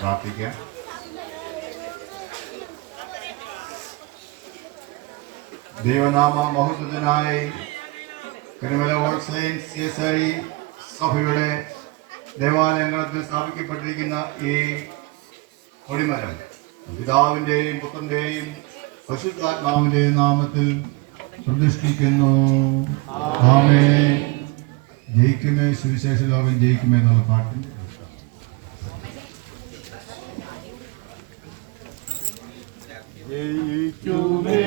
പ്രാർത്ഥിക്കാം. ദൈവനാമ മഹത്വത്തിനായി കരുമല ഓൾസൈൻ CSI സഭയുടെ ദേവാലയങ്ങളിൽ സ്ഥാപിക്കപ്പെട്ടിരിക്കുന്ന ഈ കൊടിമരം പിതാവിൻ്റെയും പുത്രൻ്റെയും പരിശുദ്ധാത്മാവിൻ്റെയും നാമത്തിൽ പ്രതിഷ്ഠിക്കുന്നു. ആമേൻ. ജയിക്കുമേ, സുവിശേഷ ലോകം ജയിക്കുമേ എന്നുള്ള പാട്ടിൻ്റെ ജയിക്കുമേ,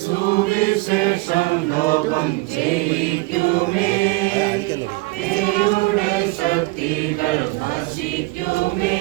സുവിശേഷം ലോകം ജയിക്കുമേ, ദൈവയുടെ ശക്തികൾ നശിക്കുമേ.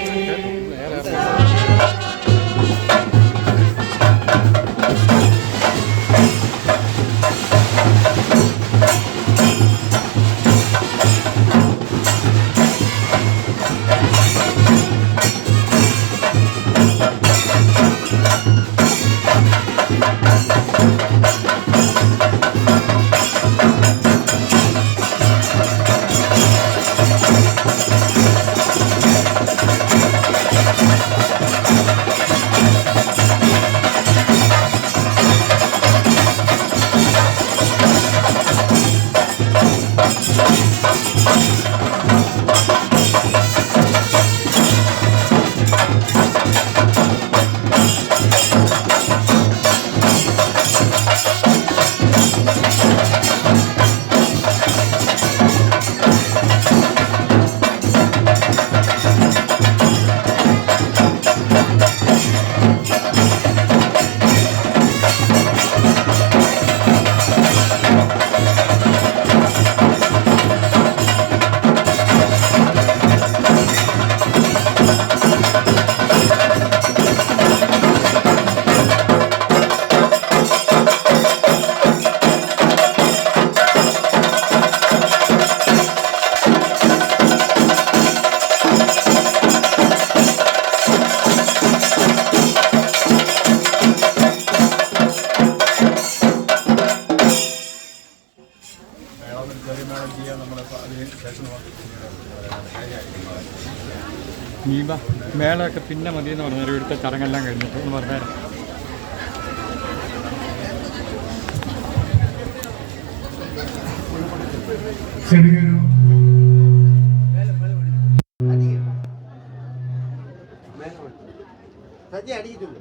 മേളൊക്കെ പിന്നെ മതിയെന്ന് പറഞ്ഞാൽ ഇവിടുത്തെ ചടങ്ങെല്ലാം കഴിഞ്ഞിട്ട് എന്ന് പറഞ്ഞാൽ ചെറിയൊരു അടിയിട്ടുണ്ട്.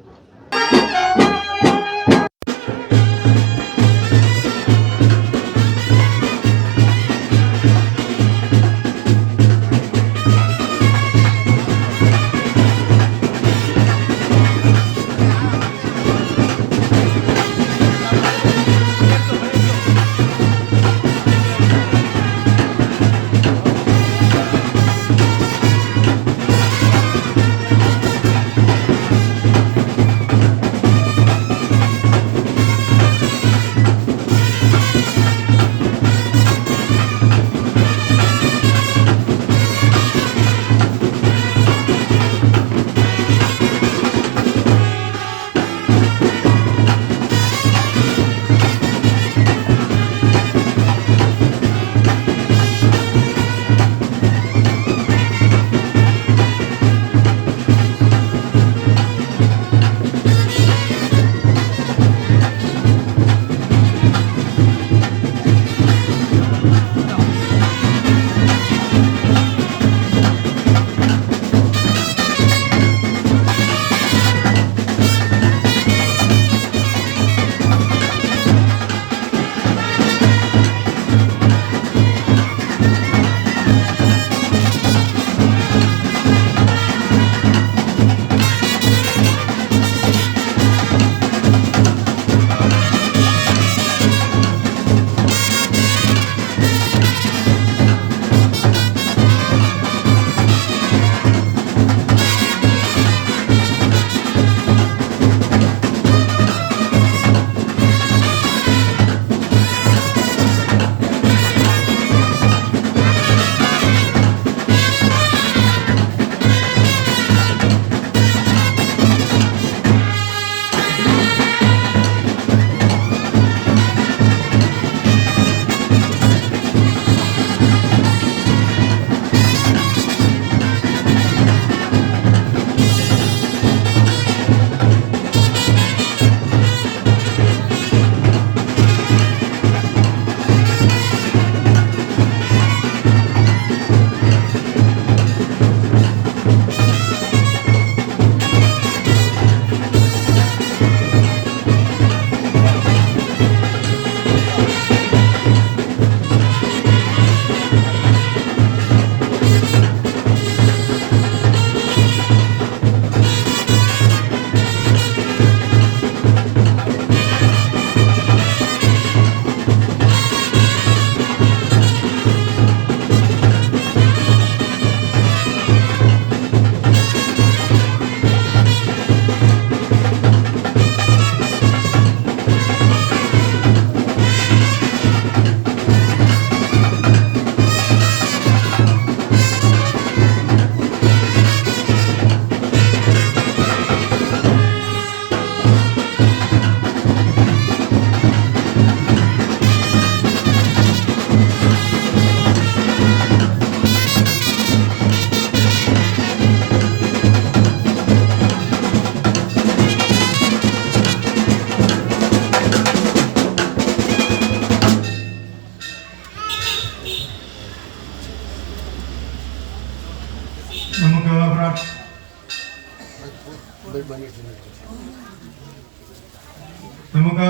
നമുക്ക്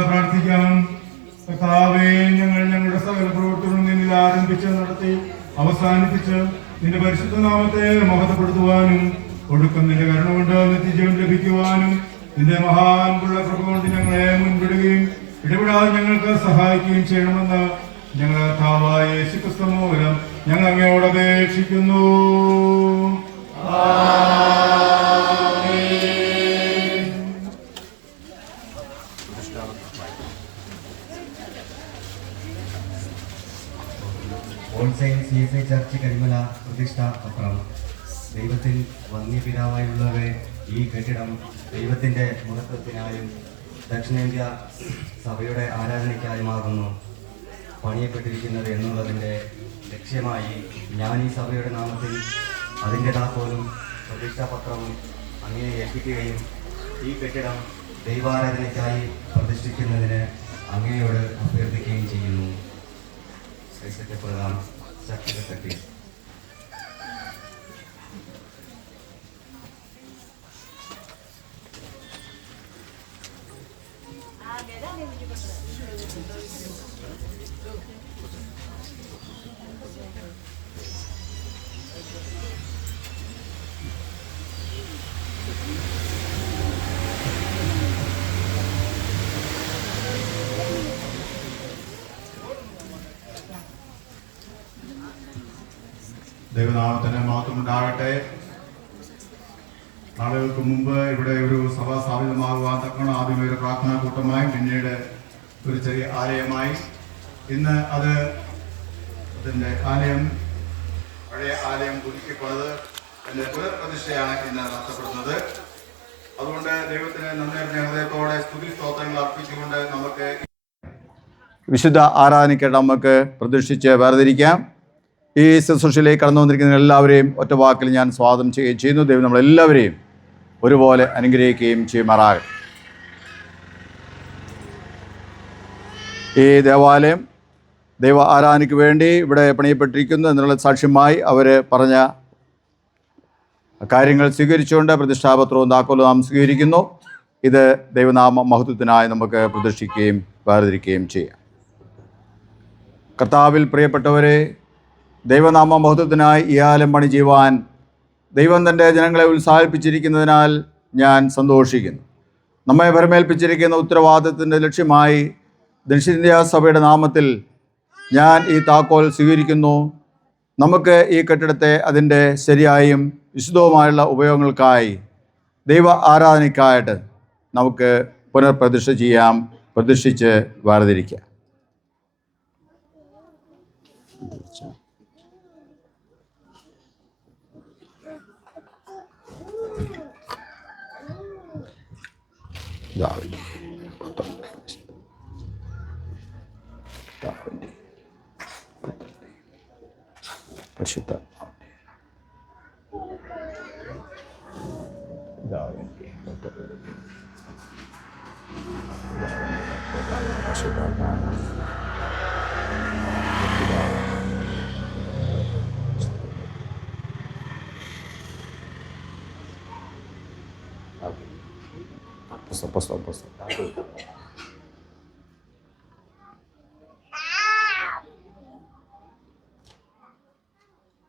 പ്രാർത്ഥിക്കാം. കർത്താവേ, ഞങ്ങൾ ഞങ്ങളുടെ സകല പ്രവർത്തനങ്ങളും നിന്നിൽ ആരംഭിച്ച് നടത്തി അവസാനിപ്പിച്ച് നിന്റെ പരിശുദ്ധ നാമത്തെ മഹത്വപ്പെടുത്തുവാനും ഒടുക്കം നിന്റെ കരുണ കൊണ്ട് നിത്യജീവൻ ലഭിക്കുവാനും നിന്റെ മഹാൻപുള്ള കൃപ കൊണ്ട് ഞങ്ങളെ മുൻപിടുകയും ഇടപെടാതെ ഞങ്ങൾക്ക് സഹായിക്കുകയും ചെയ്യണമെന്ന് ഞങ്ങൾ കർത്താവായ യേശുക്രിസ്തു മൂലം ഞങ്ങൾ അങ്ങയോട് അപേക്ഷിക്കുന്നു. CSI ചർച്ച് കരിമല പ്രതിഷ്ഠാ പത്രം. ദൈവത്തിൽ വന്യപിതാവായുള്ളവരെ, ഈ കെട്ടിടം ദൈവത്തിൻ്റെ മഹത്വത്തിനായും ദക്ഷിണേന്ത്യ സഭയുടെ ആരാധനയ്ക്കായുമാകുന്നു പണിയപ്പെട്ടിരിക്കുന്നത് എന്നുള്ളതിൻ്റെ ലക്ഷ്യമായി ഞാൻ ഈ സഭയുടെ നാമത്തിൽ അതിൻ്റെ താക്കോലും പ്രതിഷ്ഠാപത്രവും അങ്ങനെ ഏൽപ്പിക്കുകയും ഈ കെട്ടിടം ദൈവാരാധനയ്ക്കായി പ്രതിഷ്ഠിക്കുന്നതിന് അങ്ങയോട് അഭ്യർത്ഥിക്കുകയും ചെയ്യുന്നു. പ്രധാന ശക്തി ദൈവനാമത്തിന് മാത്രം ഉണ്ടാകട്ടെ. നാളുകൾക്ക് മുമ്പ് ഇവിടെ ഒരു സഭ സ്ഥാപിതമാകുവാൻ തക്കണം ആദ്യം ഒരു പ്രാർത്ഥനാ കൂട്ടമായും പിന്നീട് ഒരു ചെറിയ ആലയമായി. ഇന്ന് അതിൻ്റെ ആലയം പഴയ ആലയം പുതുക്കിപ്പണത് അതിൻ്റെ പുനഃപ്രതിഷ്ഠയാണ് ഇന്ന് നടത്തപ്പെടുന്നത്. അതുകൊണ്ട് ദൈവത്തിന് നന്ദി നിറഞ്ഞ ഹൃദയത്തോടെ സ്തുതി സ്തോത്രങ്ങൾ അർപ്പിച്ചുകൊണ്ട് നമുക്ക് വിശുദ്ധ ആരാധനയ്ക്കായിട്ട് നമുക്ക് പ്രതിഷ്ഠിച്ച് വേർതിരിക്കാം. ഈ ശുശ്രൂഷയിലേക്ക് കടന്നു വന്നിരിക്കുന്ന എല്ലാവരെയും ഒറ്റ വാക്കിൽ ഞാൻ സ്വാഗതം ചെയ്യുന്നു. ദൈവം നമ്മളെല്ലാവരെയും ഒരുപോലെ അനുഗ്രഹിക്കുകയും ചെയ്യുമാറാകട്ടെ. ഈ ദേവാലയം ദൈവ ആരാധനയ്ക്ക് വേണ്ടി ഇവിടെ പണിയപ്പെട്ടിരിക്കുന്നു എന്നുള്ള സാക്ഷ്യമായി അവർ പറഞ്ഞ കാര്യങ്ങൾ സ്വീകരിച്ചുകൊണ്ട് പ്രതിഷ്ഠാപത്രവും താക്കോലും നാം സ്വീകരിക്കുന്നു. ഇത് ദൈവനാമ മഹത്വത്തിനായി നമുക്ക് പ്രതിഷ്ഠിക്കുകയും വേർതിരിക്കുകയും ചെയ്യാം. കർത്താവിൽ പ്രിയപ്പെട്ടവരെ, ദൈവനാമ മഹത്വത്തിനായി ഈ ആലയം പണി ചെയ്യുവാൻ ദൈവം തൻ്റെ ജനങ്ങളെ ഉത്സാഹിപ്പിച്ചിരിക്കുന്നതിനാൽ ഞാൻ സന്തോഷിക്കുന്നു. നമ്മെ ഭരമേൽപ്പിച്ചിരിക്കുന്ന ഉത്തരവാദിത്തത്തിൻ്റെ ലക്ഷ്യമായി ദക്ഷിണേന്ത്യ സഭയുടെ നാമത്തിൽ ഞാൻ ഈ താക്കോൽ സ്വീകരിക്കുന്നു. നമുക്ക് ഈ കെട്ടിടത്തെ അതിൻ്റെ ശരിയായും വിശുദ്ധവുമായുള്ള ഉപയോഗങ്ങൾക്കായി ദൈവ ആരാധനയ്ക്കായിട്ട് നമുക്ക് പുനഃപ്രതിഷ്ഠ ചെയ്യാം, പ്രതിഷ്ഠിച്ച് വേർതിരിക്കാം. പരിശുദ്ധ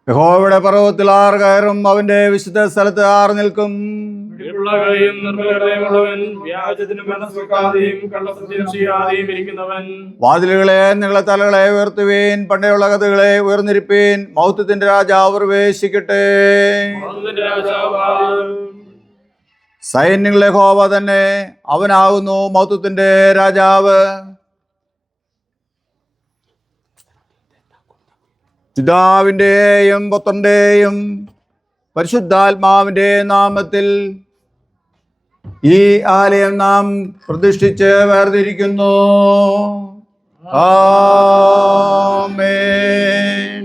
യഹോവയുടെ പർവ്വതത്തിൽ ആർ കയറും, അവന്റെ വിശുദ്ധ സ്ഥലത്ത് ആർ നിൽക്കും. വാതിലുകളെ നിങ്ങളെ തലകളെ ഉയർത്തുവീൻ, പണ്ടേയുള്ള കഥകളെ ഉയർന്നിരിപ്പീൻ, മൗത്വത്തിന്റെ രാജാവ് പ്രവേശിക്കട്ടെ. സൈന്യങ്ങളെ യഹോവ തന്നെ, അവനാകുന്നു മൗത്വത്തിന്റെ രാജാവ്. പിതാവിൻ്റെയും പുത്രൻ്റെയും പരിശുദ്ധാത്മാവിൻ്റെ നാമത്തിൽ ഈ ആലയം നാം പ്രതിഷ്ഠിച്ച് വേർതിരിക്കുന്നു. ആമേൻ.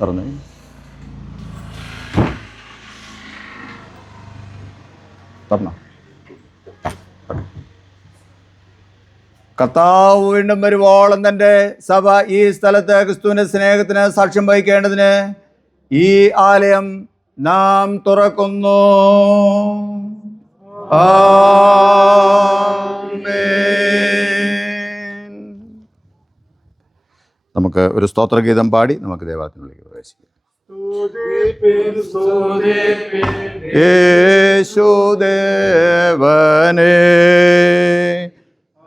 പറഞ്ഞേ. പറഞ്ഞോ. കർത്താവ് വീണ്ടും വരുവോളം തൻ്റെ സഭ ഈ സ്ഥലത്ത് ക്രിസ്തുവിൻ്റെ സ്നേഹത്തിന് സാക്ഷ്യം വഹിക്കേണ്ടതിന് ഈ ആലയം നാം തുറക്കുന്നു. ആമേൻ. നമുക്ക് ഒരു സ്തോത്രഗീതം പാടി നമുക്ക് ദേവാലയത്തിനുള്ളിലേക്ക് പ്രവേശിക്കാം. യേശുദേവനേ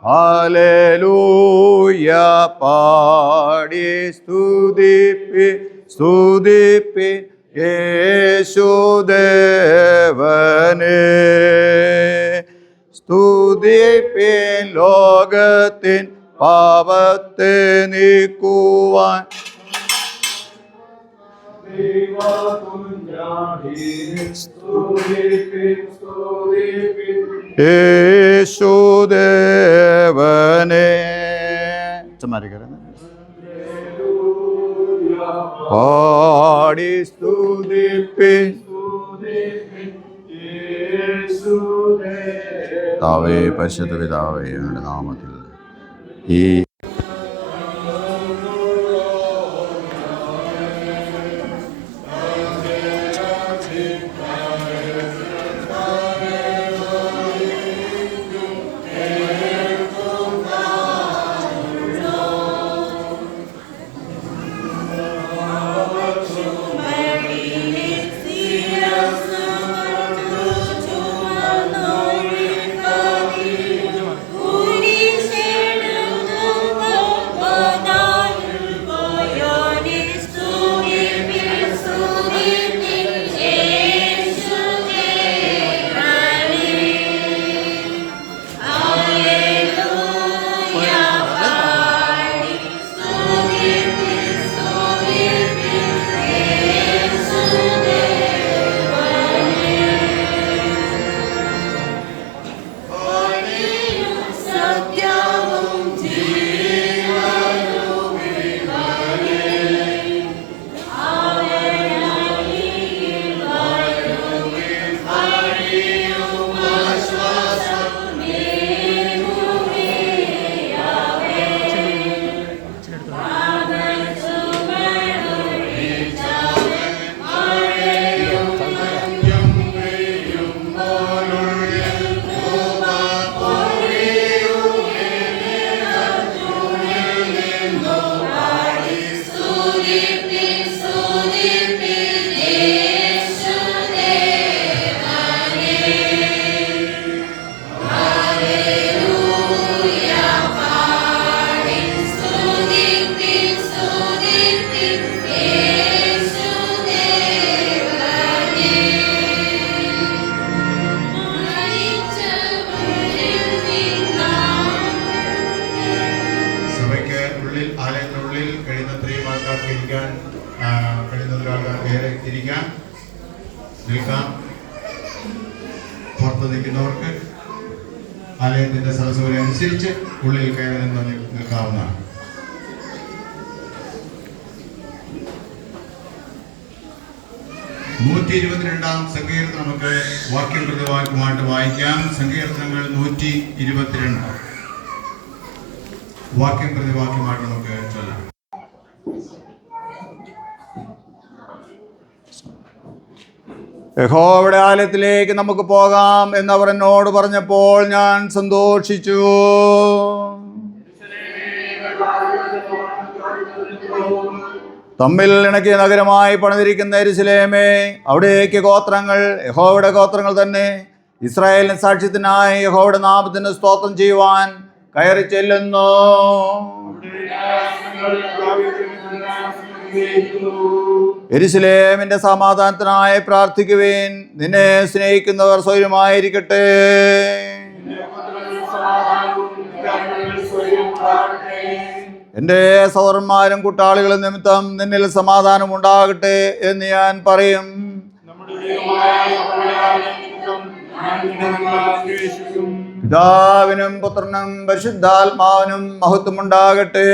ഹല്ലേലൂയ പാടി സ്തുതിപ്പി യേശുദേവനേ സ്തുതിപ്പിൻ ലോകത്തിൻ പാപത്തെ നീക്കുവാൻ യേശുദേവനേ പാടി സ്തുതിപ്പിൻ താവേ പരിശുദ്ധ പിതാവേ അങ്ങയുടെ നാമത്തിൽ ഈ പുറത്ത് നിൽക്കുന്നവർക്ക് ആലയത്തിൻ്റെ സദസ്സുകളെ അനുസരിച്ച് ഉള്ളിൽ കയറി നിൽക്കാവുന്നതാണ്. നൂറ്റി 22-ാം സങ്കീർത്തനം നമുക്ക് വാക്യം പ്രതിവാക്യമായിട്ട് വായിക്കാം. സങ്കീർത്തനങ്ങൾ 122 വാക്യം പ്രതിവാക്യമായിട്ട് നമുക്ക് ചൊല്ലാം. യഹോവയുടെ ആലയത്തിലേക്ക് നമുക്ക് പോകാം എന്നവർ എന്നോട് പറഞ്ഞപ്പോൾ ഞാൻ സന്തോഷിച്ചു. തമ്മിൽ ഇണക്കിയ നഗരമായി പണിതിരിക്കുന്ന യെരൂശലേമേ, അവിടേക്ക് ഗോത്രങ്ങൾ യഹോവയുടെ ഗോത്രങ്ങൾ തന്നെ ഇസ്രായേലിന് സാക്ഷ്യത്തിനായി യഹോവയുടെ നാമത്തിന് സ്തോത്രം ചെയ്യുവാൻ കയറി ചെല്ലുന്നു. യെരൂശലേമിന്റെ സമാധാനത്തിനായി പ്രാർത്ഥിക്കുവിൻ. നിന്നെ സ്നേഹിക്കുന്നവർ സ്വൈര്യമായിരിക്കട്ടെ. എൻ്റെ സഹോദരന്മാരും കൂട്ടാളികളും നിമിത്തം നിന്നിൽ സമാധാനം ഉണ്ടാകട്ടെ എന്ന് ഞാൻ പറയും. പിതാവിനും പുത്രനും പരിശുദ്ധാത്മാവിനും മഹത്വമുണ്ടാകട്ടെ.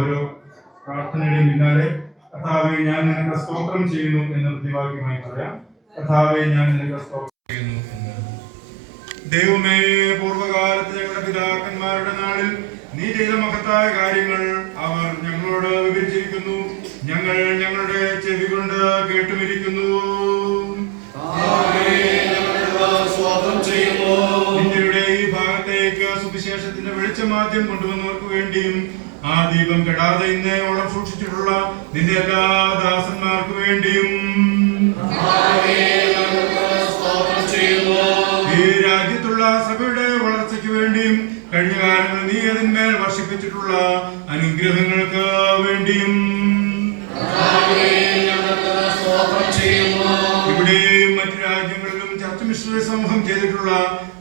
ഓരോ സ്തോത്രം ചെയ്യുന്നു എന്ന് പ്രതിവാക്യമായി പറയാം. കർത്താവേ, ഞാൻ നിനക്ക് സ്തോത്രം ചെയ്യുന്നു എന്ന്. ദൈവമേ, പൂർവ്വകാലത്ത് ഞങ്ങളുടെ പിതാക്കന്മാരുടെ നാളിൽ നീ ചെയ്ത മഹത്തായ കാര്യങ്ങൾ അവർ ഞങ്ങളോട് വിവരിച്ചിരിക്കുന്നു. ഞങ്ങൾ ഞങ്ങളുടെ ചെവി കൊണ്ട് കേട്ടുമിരിക്കുന്നു. ഇന്ത്യയുടെ ഈ ഭാഗത്തേക്ക് സുവിശേഷത്തിന്റെ വെളിച്ചമാദ്യം കൊണ്ടുവന്നവർക്ക് വേണ്ടിയും ആ ദീപം കെടാതെ ഇന്നയോളം സൂക്ഷിച്ചിട്ടുള്ള നിന്റെ എല്ലാ ദാസന്മാർക്ക് വേണ്ടിയും ഈ രാജ്യത്തുള്ള സഭയുടെ വളർച്ചയ്ക്ക് വേണ്ടിയും കഴിഞ്ഞ കാലങ്ങളിൽ നീ അതിന്മേൽ വർഷിപ്പിച്ചിട്ടുള്ള അനുഗ്രഹങ്ങൾക്ക് വേണ്ടിയും ഇവിടെയും മറ്റു രാജ്യങ്ങളിലും ചർച്ച മിഷണറി സമൂഹം ചെയ്തിട്ടുള്ള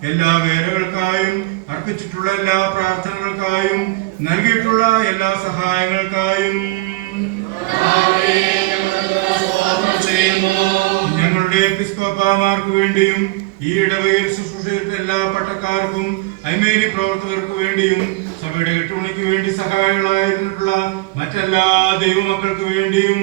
എല്ലാ വേലകൾക്കായും അർപ്പിച്ചിട്ടുള്ള എല്ലാ പ്രാർത്ഥനകൾക്കായും നൽകിയിട്ടുള്ള എല്ലാ സഹായങ്ങൾക്കായും ഞങ്ങളുടെ എപ്പിസ്കോപ്പമാർക്ക് വേണ്ടിയും ഈ ഇടവകയിൽ ശുശ്രൂഷിച്ച എല്ലാ പട്ടക്കാർക്കും ഐമേനി പ്രവർത്തകർക്ക് വേണ്ടിയും സഭയുടെ കെട്ടുപണിക്ക് വേണ്ടി സഹായികളായിരുന്നിട്ടുള്ള മറ്റെല്ലാ ദൈവമക്കൾക്ക് വേണ്ടിയും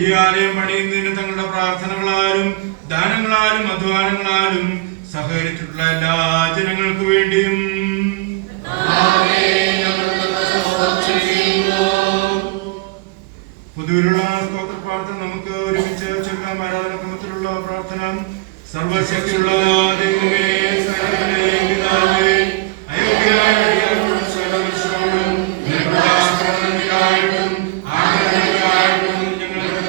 ഈ ആലയം പണിയുന്നതിന് തങ്ങളുടെ പ്രാർത്ഥനകളാലും ദാനങ്ങളാലും അധ്വാനങ്ങളാലും സഹകരിച്ചിട്ടുള്ള എല്ലാ ജനങ്ങൾക്ക് വേണ്ടിയും പൊതുവിലുള്ള സ്തോത്ര പ്രാർത്ഥന നമുക്ക് ഒരുമിച്ച് ചൊല്ലാം. ആരാധനക്രമത്തിലുള്ള പ്രാർത്ഥന. സർവശക്തിയുള്ള ദൈവമേ, സകലത്തിന്റെ പിതാവേ, അയോഗ്യരായ അടിയാരോടും സകല മനുഷ്യരോടും നിനക്കുള്ള ആക്രമണങ്ങൾക്കായിട്ടും ആഗ്രഹങ്ങൾക്കായിട്ടും ഞങ്ങളുടെ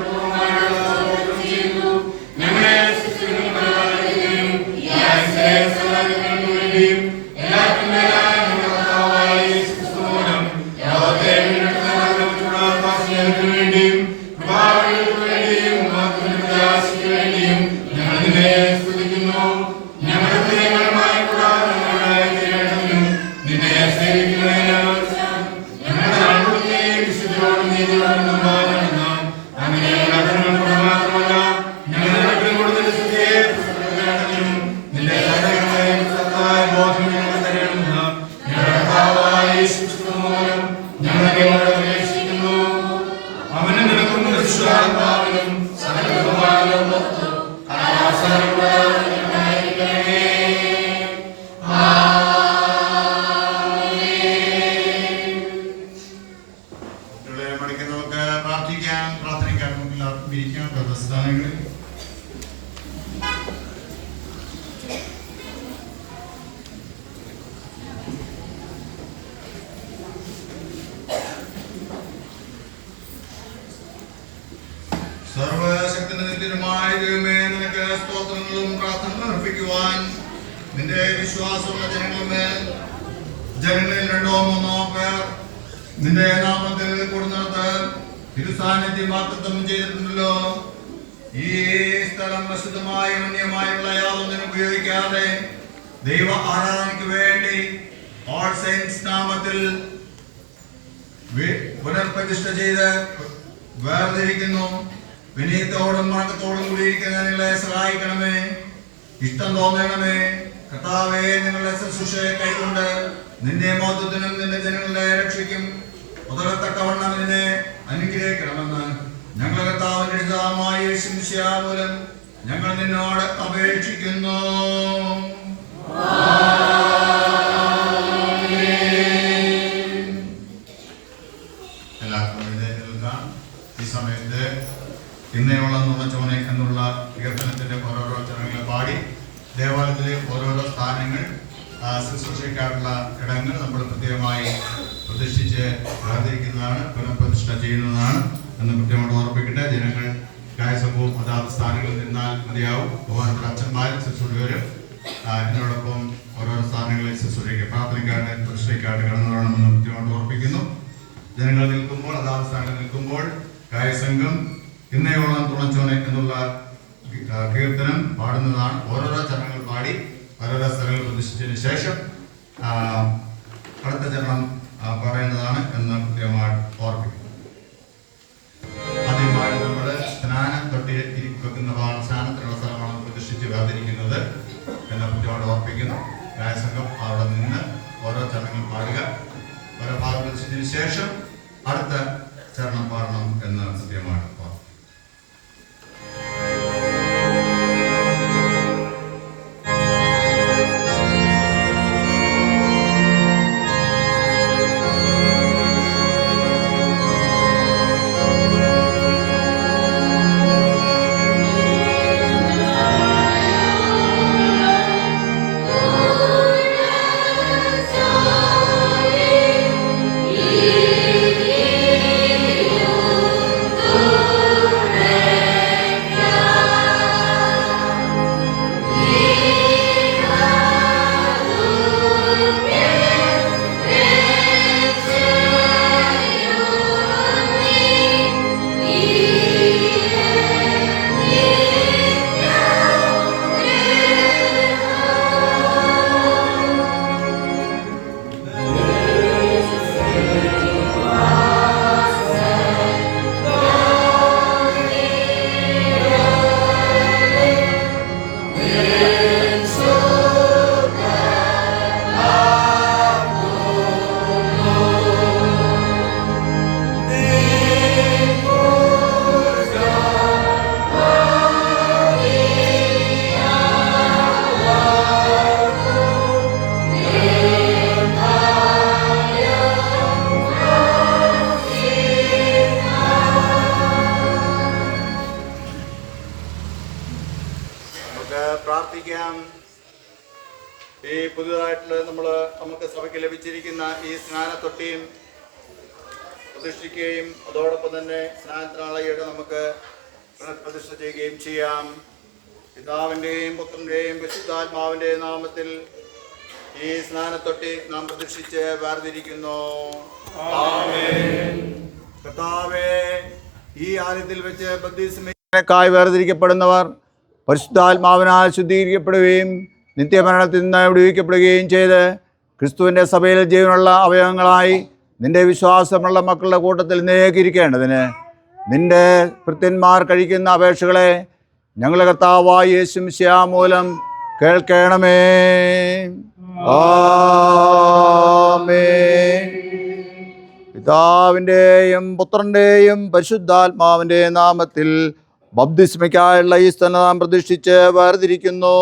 പൂർവ്വമായുള്ള സ്തോത്രം ചെയ്യുന്നു. ഞങ്ങളെ സൃഷ്ടിക്കുന്നതിനും പരിപാലിക്കുന്നതിനും ഈ ആയുസ്സിലെ സകലങ്ങൾക്ക് വേണ്ടിയും എല്ലാവർക്കും മേലായ ഞങ്ങളുടെ കർത്താവായ യേശു ക്രിസ്തു മൂലം ലോകത്തെ വേണ്ടിയും കൃപാവൾക്ക് വേണ്ടിയും പ്രത്യാശയ്ക്ക് വേണ്ടിയും ഞങ്ങൾ നിന്നെ സ്തുതിക്കുന്നു. ഞങ്ങളുടെ പ്രിയകരമായ കൂടാരങ്ങളും നിന്നെ സേവിക്കുന്നതിന് ഞങ്ങളുടെ നാടുകളെയും വിശുദ്ധരോടും നീതിയോടും പാലിക്കണം. അങ്ങനെയുള്ള അതിനുകൊണ്ട് മാത്രമല്ല ഞങ്ങളുടെ കൂടുതൽ സ്തുതിയെ പ്രസരിപ്പിക്കുന്നതിനും നിന്റെ സകലങ്ങളെയും സത്തായ ബോധം ഞങ്ങൾ തരണമെന്ന് ഞങ്ങളുടെ കർത്താവായ യേശു ക്രിസ്തു മൂലം ഞങ്ങളെ അപേക്ഷിക്കുന്നു. അവനെ നിനക്കും വിശ്വാസാവിനും സകലവും പഠിക്കുന്നവർക്ക് പ്രാർത്ഥിക്കാം. പ്രാർത്ഥനയ്ക്കാൻ നമുക്ക് എല്ലാവർക്കും ഇരിക്കാം. പ്രസ്ഥാനങ്ങളിൽ സർവശക്തന്റെ നിത്യമായ ദൈവമേ, നിനക്ക് സ്തോത്രങ്ങളും പ്രാർത്ഥനകളും അർപ്പിക്കുവാൻ നിന്റെ വിശ്വാസമുള്ള ജനങ്ങളിൽ 2-3 പേർ നിന്റെ നാമത്തിൽ കൂടുന്നിടത്ത് തിരുസാന്നിധ്യം വാഗ്ദത്തം ചെയ്തിട്ടുണ്ടല്ലോ. ഈ സ്ഥലം അശുദ്ധമായ അന്യമായുള്ള യാതൊന്നിനും ഉപയോഗിക്കാതെ ദൈവ ആരാധനയ്ക്ക് വേണ്ടി ഓൾ സെയിൻസ് നാമത്തിൽ പുനർപ്രതിഷ്ഠ ചെയ്ത് വേർതിരിക്കുന്നു. വിനയത്തോടും വണക്കത്തോടും കൂടിയിരിക്കുന്ന നിങ്ങളെ സഹായിക്കണമേ. ഇഷ്ടം തോന്നണമേ. കർത്താവേ, നിങ്ങളുടെ ശുശ്രൂഷയെ കൈക്കൊണ്ട് നിന്റെ മഹത്വത്തിനും നിന്റെ ജനങ്ങളുടെ രക്ഷയ്ക്കും ഉതകത്തക്കവണ്ണം നിന്നെ അനുഗ്രഹിക്കണമെന്ന് ഞങ്ങളുടെ കർത്താവിന്റെ രക്ഷിതാവായ യേശു മിശിഹാ മൂലം ഞങ്ങൾ നിന്നോട് അപേക്ഷിക്കുന്നു. എല്ലാവർക്കും എഴുന്നേറ്റ് നിൽക്കാം. ഈ സമയത്ത് ഇന്നയോളം നുണച്ചോനെ എന്നുള്ള കീർത്തനത്തിന്റെ ഓരോരോ ചരണങ്ങൾ പാടി ദേവാലയത്തിലെ ഓരോരോ സ്ഥാനങ്ങൾ ശുശ്രൂഷയ്ക്കായിട്ടുള്ള ഇടങ്ങൾ നമ്മൾ പ്രത്യേകമായി പ്രതിഷ്ഠിച്ച് വേർതിരിക്കുന്നതാണ്, പുനഃപ്രതിഷ്ഠ ചെയ്യുന്നതാണ് എന്ന് കൃത്യമായിട്ട് ഓർപ്പിക്കട്ടെ. ജനങ്ങൾ ഗായസംഘവും അതാത് സ്ഥാനങ്ങളിൽ നിന്നാൽ മതിയാവും. ബഹുമാനപ്പെട്ട അച്ഛന്മാരും ശുശ്രൂഷകരും ഇതിനോടൊപ്പം ഓരോരോ സ്ഥാനങ്ങളിൽ ശുശ്രൂഷയ്ക്ക് പ്രാർത്ഥനയ്ക്കായിട്ട് പ്രതിഷ്ഠയ്ക്കായിട്ട് കടന്നു വേണമെന്ന് കൃത്യമായിട്ട് ഓർപ്പിക്കുന്നു. ജനങ്ങൾ നിൽക്കുമ്പോൾ അതാത് സ്ഥാനങ്ങളിൽ നിൽക്കുമ്പോൾ ഗായസംഘം ഇന്നയോളം തുണച്ചോനെ എന്നുള്ള കീർത്തനം പാടുന്നതാണ്. ഓരോരോ ചരണങ്ങൾ പാടി ഓരോരോ സ്ഥലങ്ങൾ പ്രതിഷ്ഠിച്ചതിന് ശേഷം അടുത്ത ചരണം പറയുന്നതാണ് എന്ന് കൃത്യമായിട്ട് ഓർപ്പിക്കുന്നു. ആദ്യമായി നമ്മൾ സ്നാനം തൊട്ടി വെക്കുന്ന സ്നാനത്തിനുള്ള സ്ഥലമാണ് പ്രതിഷ്ഠിച്ച് വേർതിരിക്കുന്നത് എന്ന് കൃത്യമായിട്ട് ഓർപ്പിക്കുന്നു. ഗായസംഘം അവിടെ നിന്ന് ഓരോ ചരണങ്ങൾ പാടുക. ശേഷം അടുത്ത ചരണം പാടണം എന്ന് സത്യമാണ്. പ്രാർത്ഥിക്കാം. ഈ പുതിയതായിട്ട് നമുക്ക് സഭയ്ക്ക് ലഭിച്ചിരിക്കുന്ന ഈ സ്നാനത്തൊട്ടിയും പ്രതിഷ്ഠിക്കുകയും അതോടൊപ്പം തന്നെ സ്നാനത്തിനാളയുടെ നമുക്ക് പ്രതിഷ്ഠ ചെയ്യുകയും ചെയ്യാം. പിതാവിൻ്റെയും പുത്രൻ്റെയും പരിശുദ്ധാത്മാവിൻ്റെയും നാമത്തിൽ ഈ സ്നാനത്തൊട്ടി നാം പ്രതിഷ്ഠിച്ച് വേർതിരിക്കുന്നു. കർത്താവേ, ഈ ആലയത്തിൽ വെച്ച് ബപ്തിസ്മക്കായി വേർതിരിക്കപ്പെടുന്നവർ പരിശുദ്ധാത്മാവിനാൽ ശുദ്ധീകരിക്കപ്പെടുകയും നിത്യമരണത്തിൽ നിന്ന് വിടുവിക്കപ്പെടുകയും ചെയ്ത് ക്രിസ്തുവിൻ്റെ സഭയിൽ ജീവനുള്ള അവയവങ്ങളായി നിന്റെ വിശ്വാസമുള്ള മക്കളുടെ കൂട്ടത്തിൽ നീക്കിയിരിക്കേണ്ടതിന് നിന്റെ ഭൃത്യന്മാർ കഴിക്കുന്ന അപേക്ഷകളെ ഞങ്ങളുടെ കർത്താവായ യേശു മിശിഹാ മൂലം കേൾക്കണമേ. ആമേൻ. പിതാവിൻ്റെയും പുത്രൻ്റെയും പരിശുദ്ധാത്മാവിൻ്റെയും നാമത്തിൽ ബപ്തിസ്മയ്ക്കായുള്ള ഈ സ്ഥലം നാം പ്രതിഷ്ഠിച്ച് വേർതിരിക്കുന്നു.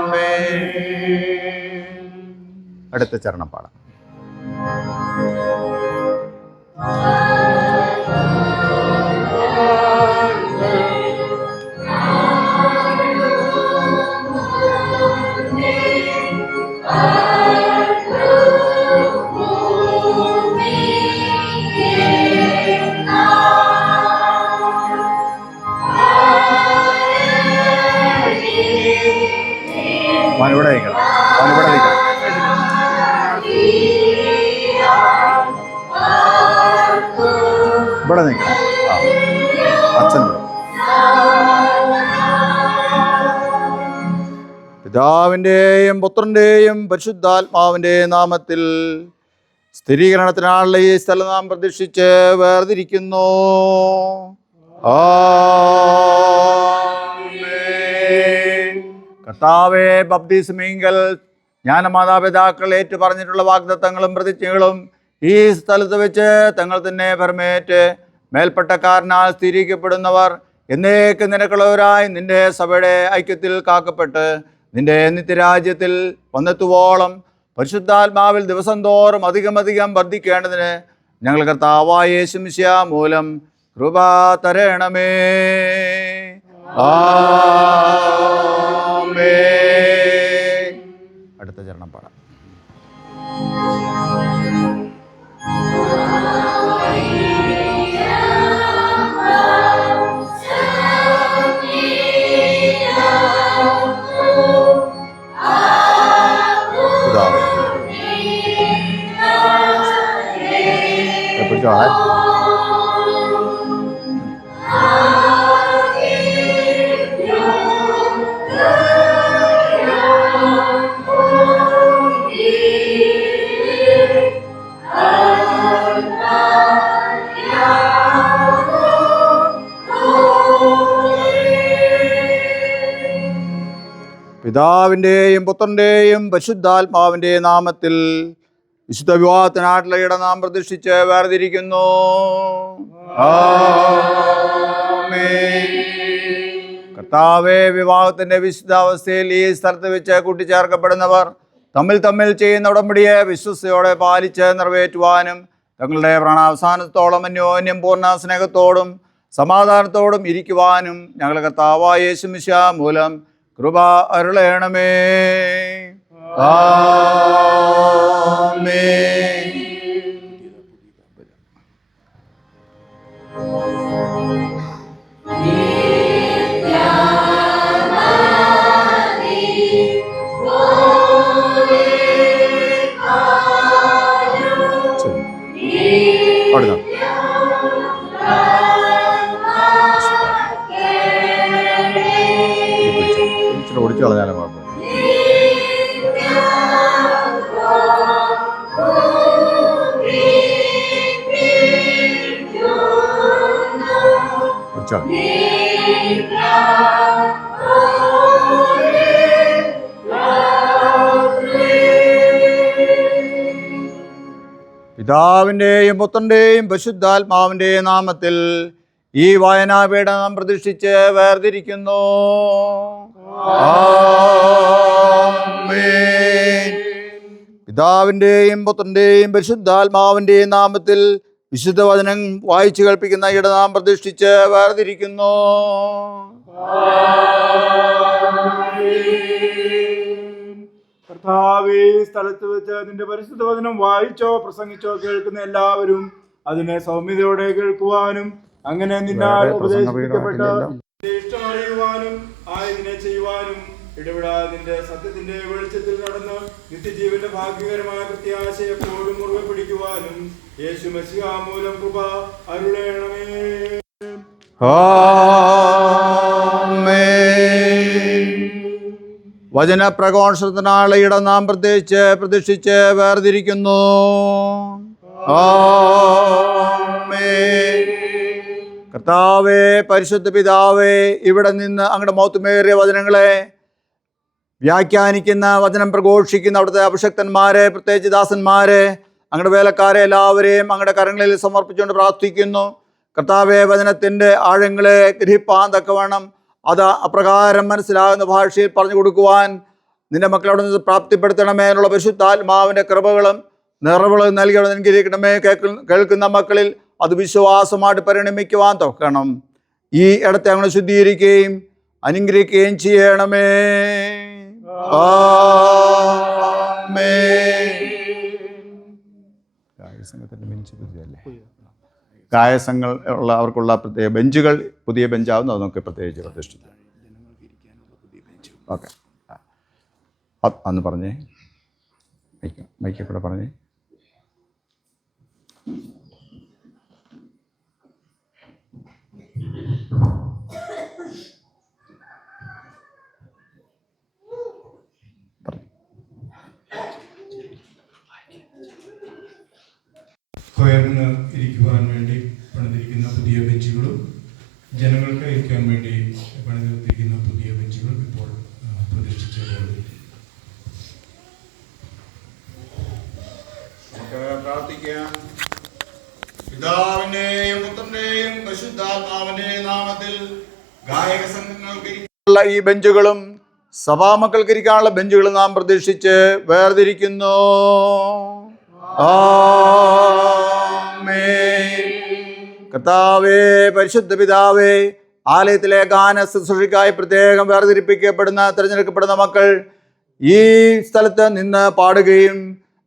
ആമേൻ. അടുത്ത ചരണം പാടാം. ഇവിടെ നിൽക്കണം, ഇവിടെ നിൽക്കണം. ഇവിടെ നിൽക്കണം. അച്ഛൻ പിതാവിൻ്റെയും പുത്രൻ്റെയും പരിശുദ്ധാത്മാവിൻ്റെയും നാമത്തിൽ സ്ഥിരീകരണത്തിനായുള്ള ഈ സ്ഥലം നാം പ്രതീക്ഷിച്ച് വേർതിരിക്കുന്നു. കർത്താവേ, ബപ്തിസ്മീങ്കൽ ജ്ഞാനമാതാപിതാക്കൾ ഏറ്റു പറഞ്ഞിട്ടുള്ള വാഗ്ദത്തങ്ങളും പ്രതിജ്ഞകളും ഈ സ്ഥലത്ത് വെച്ച് തങ്ങൾ തന്നെ ഭരമേറ്റ് മേൽപ്പട്ടക്കാരനാൽ സ്ഥിരീകരിക്കപ്പെടുന്നവർ എന്നേക്ക് നിനക്കുള്ളവരായി നിന്റെ സഭയുടെ ഐക്യത്തിൽ കാക്കപ്പെട്ട് നിന്റെ നിത്യരാജ്യത്തിൽ വന്നെത്തുവോളം പരിശുദ്ധാത്മാവിൽ ദിവസം തോറും അധികം വർദ്ധിക്കേണ്ടതിന് ഞങ്ങൾ കർത്താവായ യേശു മിശിഹാ മൂലം കൃപ തരണമേ. ആമേൻ. അടുത്ത ചരണം പാടാം. പിടിച്ചോളെ. പിതാവിൻ്റെയും പുത്രൻ്റെയും പരിശുദ്ധാത്മാവിൻ്റെയും നാമത്തിൽ വിശുദ്ധ വിവാഹത്തിനായിട്ടുള്ള ഇടം നാം പ്രതിഷ്ഠിച്ച് വേർതിരിക്കുന്നു. കർത്താവേ, വിവാഹത്തിന്റെ വിശുദ്ധാവസ്ഥയിൽ ഈ സ്ഥലത്ത് വെച്ച് കൂട്ടിച്ചേർക്കപ്പെടുന്നവർ തമ്മിൽ തമ്മിൽ ചെയ്യുന്ന ഉടമ്പടിയെ വിശ്വസ്തയോടെ പാലിച്ച് നിറവേറ്റുവാനും തങ്ങളുടെ പ്രാണാവസാനത്തോളം അന്യോന്യം പൂർണ്ണ സ്നേഹത്തോടും സമാധാനത്തോടും ഇരിക്കുവാനും ഞങ്ങൾ കർത്താവായ യേശു മിശിഹാ മൂലം കൃപ അരുളേണമേ. ആമേൻ. അടുത്ത ഇച്ചിരി ഓടിച്ചു കളഞ്ഞാലും കുഴപ്പമില്ല. പിതാവിൻ്റെയും പുത്രൻ്റെയും പരിശുദ്ധാത്മാവിൻ്റെയും നാമത്തിൽ ഈ വായനാപീഠം നാം പ്രതിഷ്ഠിച്ച് വേർതിരിക്കുന്നു. ആമേൻ. പിതാവിൻ്റെയും പുത്രൻ്റെയും പരിശുദ്ധാത്മാവിൻ്റെയും നാമത്തിൽ വിശുദ്ധ വചനം വായിച്ചു കേൾപ്പിക്കുന്ന ഇട നാം പ്രതിഷ്ഠിച്ച് വേർതിരിക്കുന്നു. കർത്താവേ, സ്ഥലത്ത് വെച്ച് നിന്റെ പരിശുദ്ധ വചനം വായിച്ചോ പ്രസംഗിച്ചോ കേൾക്കുന്ന എല്ലാവരും അതിനെ സൗമ്യതയോടെ കേൾക്കുവാനും അങ്ങനെ നിന്നാൽ ഉപദേശിക്കപ്പെട്ട ഇഷ്ടം അറിയുവാനും ആയതിനെ ചെയ്യുവാനും ഇടപെടാതെ നിന്റെ സത്യത്തിന്റെ വെളിച്ചത്തിൽ നടന്ന് നിത്യജീവന്റെ ഭാഗ്യകരമായ പ്രത്യാശയെ എപ്പോഴും മുറുകെ പിടിക്കുവാനും യേശു മശിഹാ മൂലം കൃപ അരുളേണമേ. വചനപ്രഘോഷത്തിനായുള്ള ഇടം നാം പ്രത്യേകിച്ച് പ്രതിഷ്ഠിച്ച് വേർതിരിക്കുന്നു. കർത്താവേ, പരിശുദ്ധ പിതാവേ, ഇവിടെ നിന്ന് അങ്ങയുടെ മൗത്യമേറിയ വചനങ്ങളെ വ്യാഖ്യാനിക്കുന്ന, വചനം പ്രഘോഷിക്കുന്ന അവിടുത്തെ അഭിഷക്തന്മാരെ, പ്രത്യേകിച്ച് ദാസന്മാരെ, അങ്ങയുടെ വേലക്കാരെ എല്ലാവരെയും അങ്ങയുടെ കരങ്ങളിൽ സമർപ്പിച്ചുകൊണ്ട് പ്രാർത്ഥിക്കുന്നു. കർത്താവേ, വചനത്തിൻ്റെ ആഴങ്ങളെ ഗ്രഹിപ്പാൻ തക്കവണ്ണം അത് അപ്രകാരം മനസ്സിലാകുന്ന ഭാഷയിൽ പറഞ്ഞു കൊടുക്കുവാൻ നിന്റെ മക്കളവിടെ നിന്ന് പ്രാപ്തിപ്പെടുത്തണമേ എന്നുള്ള പരിശുദ്ധാത്മാവിൻ്റെ കൃപകളും നിറവുകളും നൽകണം, അനുഗ്രഹിക്കണമേ. കേൾക്കുന്ന മക്കളിൽ അത് വിശ്വാസമായിട്ട് പരിണമിക്കുവാൻ തൊക്കണം. ഈ ഇടത്തെ അങ്ങനെ ശുദ്ധീകരിക്കുകയും അനുഗ്രഹിക്കുകയും ചെയ്യണമേ. ഗായസംഘത്തിൻ്റെ ബെഞ്ച് പുതിയല്ലേ? ഗായസംഘങ്ങൾ ഉള്ള അവർക്കുള്ള പ്രത്യേക ബെഞ്ചുകൾ പുതിയ ബെഞ്ചാവുന്നു. അത് നമുക്ക് പ്രത്യേകിച്ച് പ്രതിഷ്ഠിക്കാം. ഓക്കെ, അന്ന് പറഞ്ഞേ, മൈക്കിൽ കൂടെ പറഞ്ഞേ. കൊയറിന് ഇരിക്കുവാൻ വേണ്ടി പണിതിരിക്കുന്ന പുതിയ ബെഞ്ചുകളും ജനങ്ങൾക്ക് ഇരിക്കാൻ വേണ്ടി പണിതിരിക്കുന്ന പുതിയ ബെഞ്ചുകളും ഇപ്പോൾ പ്രതിഷ്ഠിച്ചുകൊണ്ട് പ്രാർത്ഥിക്കാം. പിതാവിന്റെയും പുത്രന്റെയും പരിശുദ്ധാത്മാവിന്റെയും നാമത്തിൽ ഗായക സംഘങ്ങൾക്ക് ഈ ബെഞ്ചുകളും സഭാമക്കൾക്ക് ഇരിക്കാനുള്ള ബെഞ്ചുകളും നാം പ്രതീക്ഷിച്ച് വേർതിരിക്കുന്നു. കർത്താവേ, പരിശുദ്ധ പിതാവേ, ആലയത്തിലെ ഗാന ശുശ്രൂഷയ്ക്കായി പ്രത്യേകം വേർതിരിപ്പിക്കപ്പെടുന്ന തിരഞ്ഞെടുക്കപ്പെടുന്ന മക്കൾ ഈ സ്ഥലത്ത് നിന്ന് പാടുകയും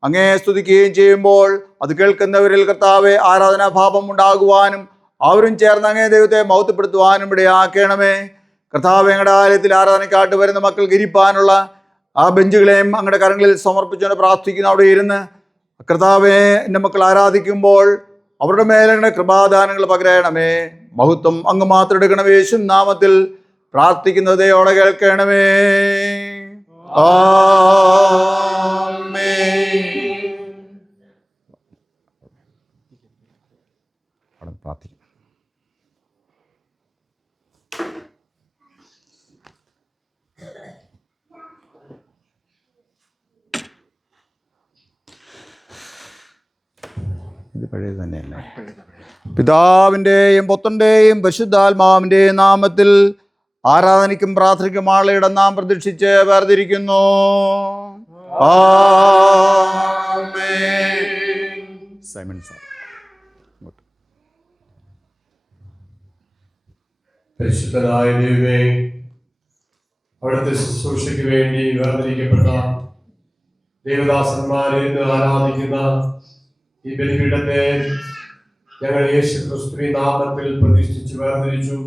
അങ്ങേ സ്തുതിക്കുകയും ചെയ്യുമ്പോൾ അത് കേൾക്കുന്നവരിൽ കർത്താവെ ആരാധനാഭാവം ഉണ്ടാകുവാനും അവരും ചേർന്ന് അങ്ങേ ദൈവത്തെ മഹത്വപ്പെടുത്തുവാനും ഇടയാക്കണമേ. കർത്താവെ, ഞങ്ങളുടെ ആലയത്തിൽ ആരാധനയ്ക്കായിട്ട് വരുന്ന മക്കൾക്ക് ഇരിപ്പാനുള്ള ആ ബെഞ്ചുകളെയും അങ്ങയുടെ കരങ്ങളിൽ സമർപ്പിച്ചുകൊണ്ട് പ്രാർത്ഥിക്കുന്നു. അവിടെ ഇരുന്ന് കർത്താവെ, എൻ്റെ മക്കൾ ആരാധിക്കുമ്പോൾ അവരുടെ മേലെ കൃപാദാനങ്ങൾ പകരണമേ. മഹത്വം അങ്ങ് മാത്രം എടുക്കണമേ. യേശു നാമത്തിൽ പ്രാർത്ഥിക്കുന്നതയോടെ കേൾക്കണമേ. പ്രാർത്ഥിക്കും. ഇത് പഴയത് തന്നെയല്ലേ? പിതാവിൻ്റെയും പുത്രൻ്റെയും പരിശുദ്ധാത്മാവിൻ്റെയും നാമത്തിൽ ആരാധനയ്ക്കും പ്രാർത്ഥനയ്ക്കും ആളുടെ നാം പ്രതീക്ഷിച്ച് വേർതിരിക്കുന്നു. Simon sir. പരിശുദ്ധനായ ദൈവമേ, അവിടുത്തെ ശുശ്രൂഷയ്ക്ക് വേണ്ടി വേർതിരിക്കപ്പെട്ട ദേവദാസന്മാരെ ഇന്ന് ആരാധിക്കുന്ന ഈ ബലിപീഠത്തെ ഞങ്ങൾ യേശു ക്രിസ്തുവിന്റെ നാമത്തിൽ പ്രതിഷ്ഠിച്ച് വേർതിരിച്ചു.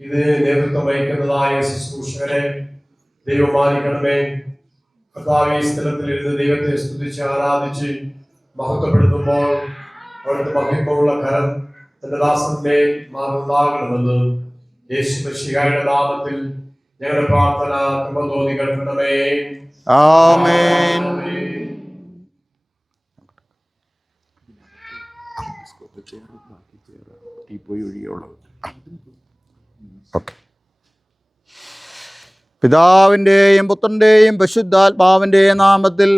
ഇത് നേതൃത്വം വഹിക്കുന്നതായ ശുശ്രൂഷകരെ ദൈവം മാനിക്കണമേ. കർത്താവേ, ഈ സ്ഥലത്തിൽ ഇരുന്ന് ദൈവത്തെ സ്തുതിച്ച് ആരാധിച്ച് മഹത്വപ്പെടുത്തുമ്പോൾ അവിടുത്തെ മഹിമയുള്ള കരം തന്റെ ദാസന്റെ മാറുണ്ടാകണമെന്ന് യേശു മിശിഹായുടെ നാമത്തിൽ ഞങ്ങളുടെ പ്രാർത്ഥന കൃപ തോന്നി കേൾക്കണമേ. ആമേൻ. പിതാവിൻ്റെയും പുത്രൻ്റെയും പരിശുദ്ധാത്മാവിൻ്റെയും നാമത്തിൽ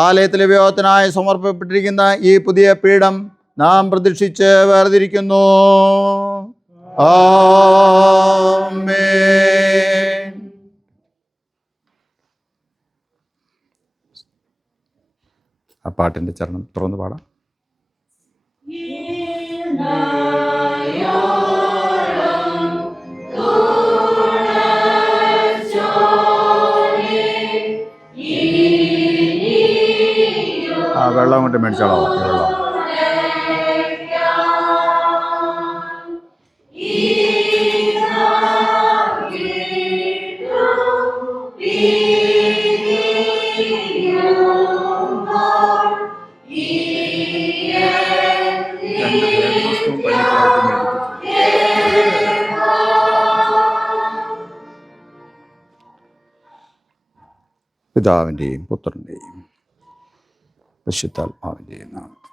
ആലയത്തിലെ ഉപയോഗത്തിനായി സമർപ്പിക്കപ്പെട്ടിരിക്കുന്ന ഈ പുതിയ പീഠം നാം പ്രതീക്ഷിച്ച് വേർതിരിക്കുന്നു. ആമേൻ. ആ പാട്ടിൻ്റെ ചരണം തുറന്ന് പാടാം. ആ വെള്ളം കൊണ്ട് മേടിച്ചോളാം. വെള്ളം പിതാവിൻ്റെയും പുത്രൻ്റെയും പരിശുദ്ധാത്മാവിൻ്റെയും നാമത്തിൽ.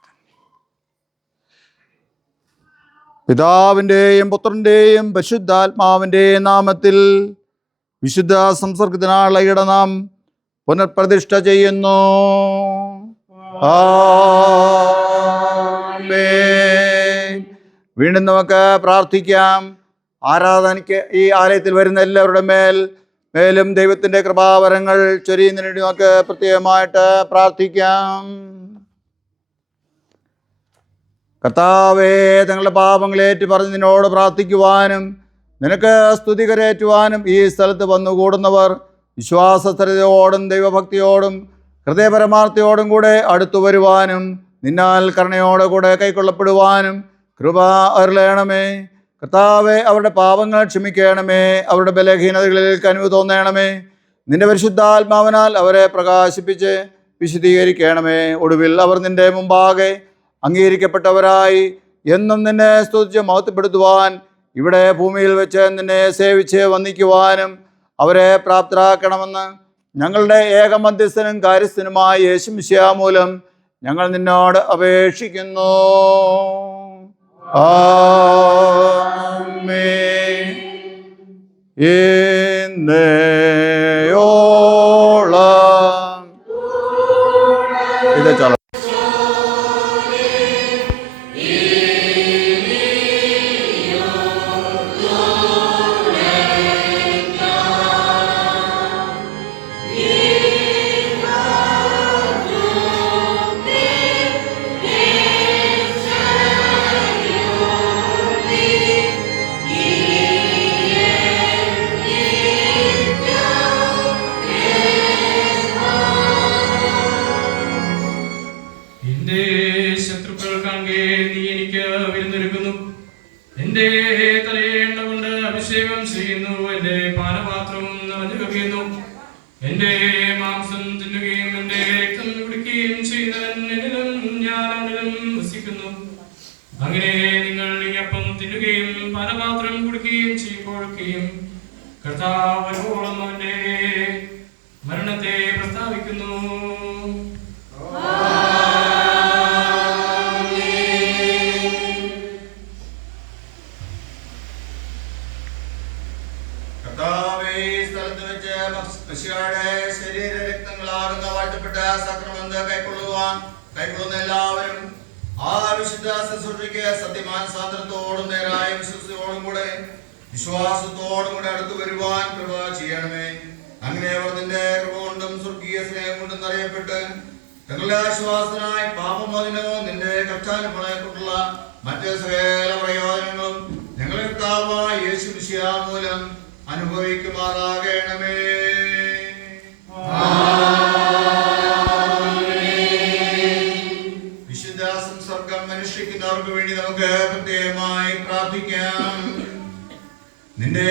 പിതാവിൻ്റെയും പുത്രൻ്റെയും പരിശുദ്ധാത്മാവിൻ്റെയും നാമത്തിൽ വിശുദ്ധ സംസർഗത്തിനായുള്ള ഇടനാം പുനഃപ്രതിഷ്ഠ ചെയ്യുന്നു. ആമേൻ. വീണ്ടും നമുക്ക് പ്രാർത്ഥിക്കാം. ആരാധനയ്ക്ക് ഈ ആലയത്തിൽ വരുന്ന എല്ലാവരുടെ മേലും ദൈവത്തിൻ്റെ കൃപാവരങ്ങൾ ചൊരിയുന്നതിന് വേണ്ടി നമുക്ക് പ്രത്യേകമായിട്ട് പ്രാർത്ഥിക്കാം. കർത്താവേ, തങ്ങളുടെ പാപങ്ങളേറ്റു പറഞ്ഞ് നിന്നോട് പ്രാർത്ഥിക്കുവാനും നിനക്ക് സ്തുതി കരേറ്റുവാനും ഈ സ്ഥലത്ത് വന്നുകൂടുന്നവർ വിശ്വാസസ്ഥിരതയോടും ദൈവഭക്തിയോടും ഹൃദയപരമാർത്ഥയോടും കൂടെ അടുത്തു വരുവാനും നിന്നാൽ കരുണയോടെ കൂടെ കൈക്കൊള്ളപ്പെടുവാനും കൃപ അരുളയണമേ. കർത്താവേ, അവരുടെ പാപങ്ങൾ ക്ഷമിക്കണമേ. അവരുടെ ബലഹീനതകളിൽ കനിവ് തോന്നണമേ. നിന്റെ പരിശുദ്ധാത്മാവിനാൽ അവരെ പ്രകാശിപ്പിച്ച് വിശദീകരിക്കണമേ. ഒടുവിൽ അവർ നിന്റെ മുമ്പാകെ അംഗീകരിക്കപ്പെട്ടവരായി എന്നും നിന്നെ സ്തുതിച്ച് മഹത്വപ്പെടുത്തുവാൻ ഇവിടെ ഭൂമിയിൽ വെച്ച് നിന്നെ സേവിച്ച് വന്ദിക്കുവാനും അവരെ പ്രാപ്തരാക്കണമെന്ന് ഞങ്ങളുടെ ഏകമധ്യസ്ഥനും കാര്യസ്ഥനുമായ യേശു മിശിഹാ മൂലം ഞങ്ങൾ നിന്നോട് അപേക്ഷിക്കുന്നു. ആമേൻ. എന്നേയോളം ഇത് ചല മരണത്തെ പ്രസ്താവിക്കുന്നു. ശരീര രക്തങ്ങളാകുന്ന വാഴ്ത്തപ്പെട്ട സക്രമം കൈക്കൊള്ളുന്ന എല്ലാവരും വിശുദ്ധ ശുശ്രൂഷയ്ക്ക് സത്യമാൻ സ്വാതന്ത്ര്യത്തോടും നേരായ വിശ്വസത്തോടും കൂടെ വിശ്വാസത്തോടും കൂടെ അടുത്തു വരുവാൻ കൃപ ചെയ്യണമേ. അങ്ങനെ അവർ നിന്റെ കൃപ കൊണ്ടും സ്വർഗീയ സ്നേഹം കൊണ്ടും അറിയപ്പെട്ട് തങ്ങളുടെ ആശ്വാസത്തിനായി പാപമോചനവും നിന്റെ കഷ്ടാനുഭവങ്ങളെ കൊണ്ടുള്ള മറ്റ് സകല പ്രയോജനങ്ങളും ഞങ്ങളുടെ കർത്താവായ യേശു മിശിഹ മൂലം അനുഭവിക്കുമാറാകണമേ. വിശുദ്ധ സംസർഗം അനുഷ്ഠിക്കുന്നവർക്ക് വേണ്ടി നമുക്ക് പ്രത്യേകമായി പ്രാർത്ഥിക്കാം. നിന്റെ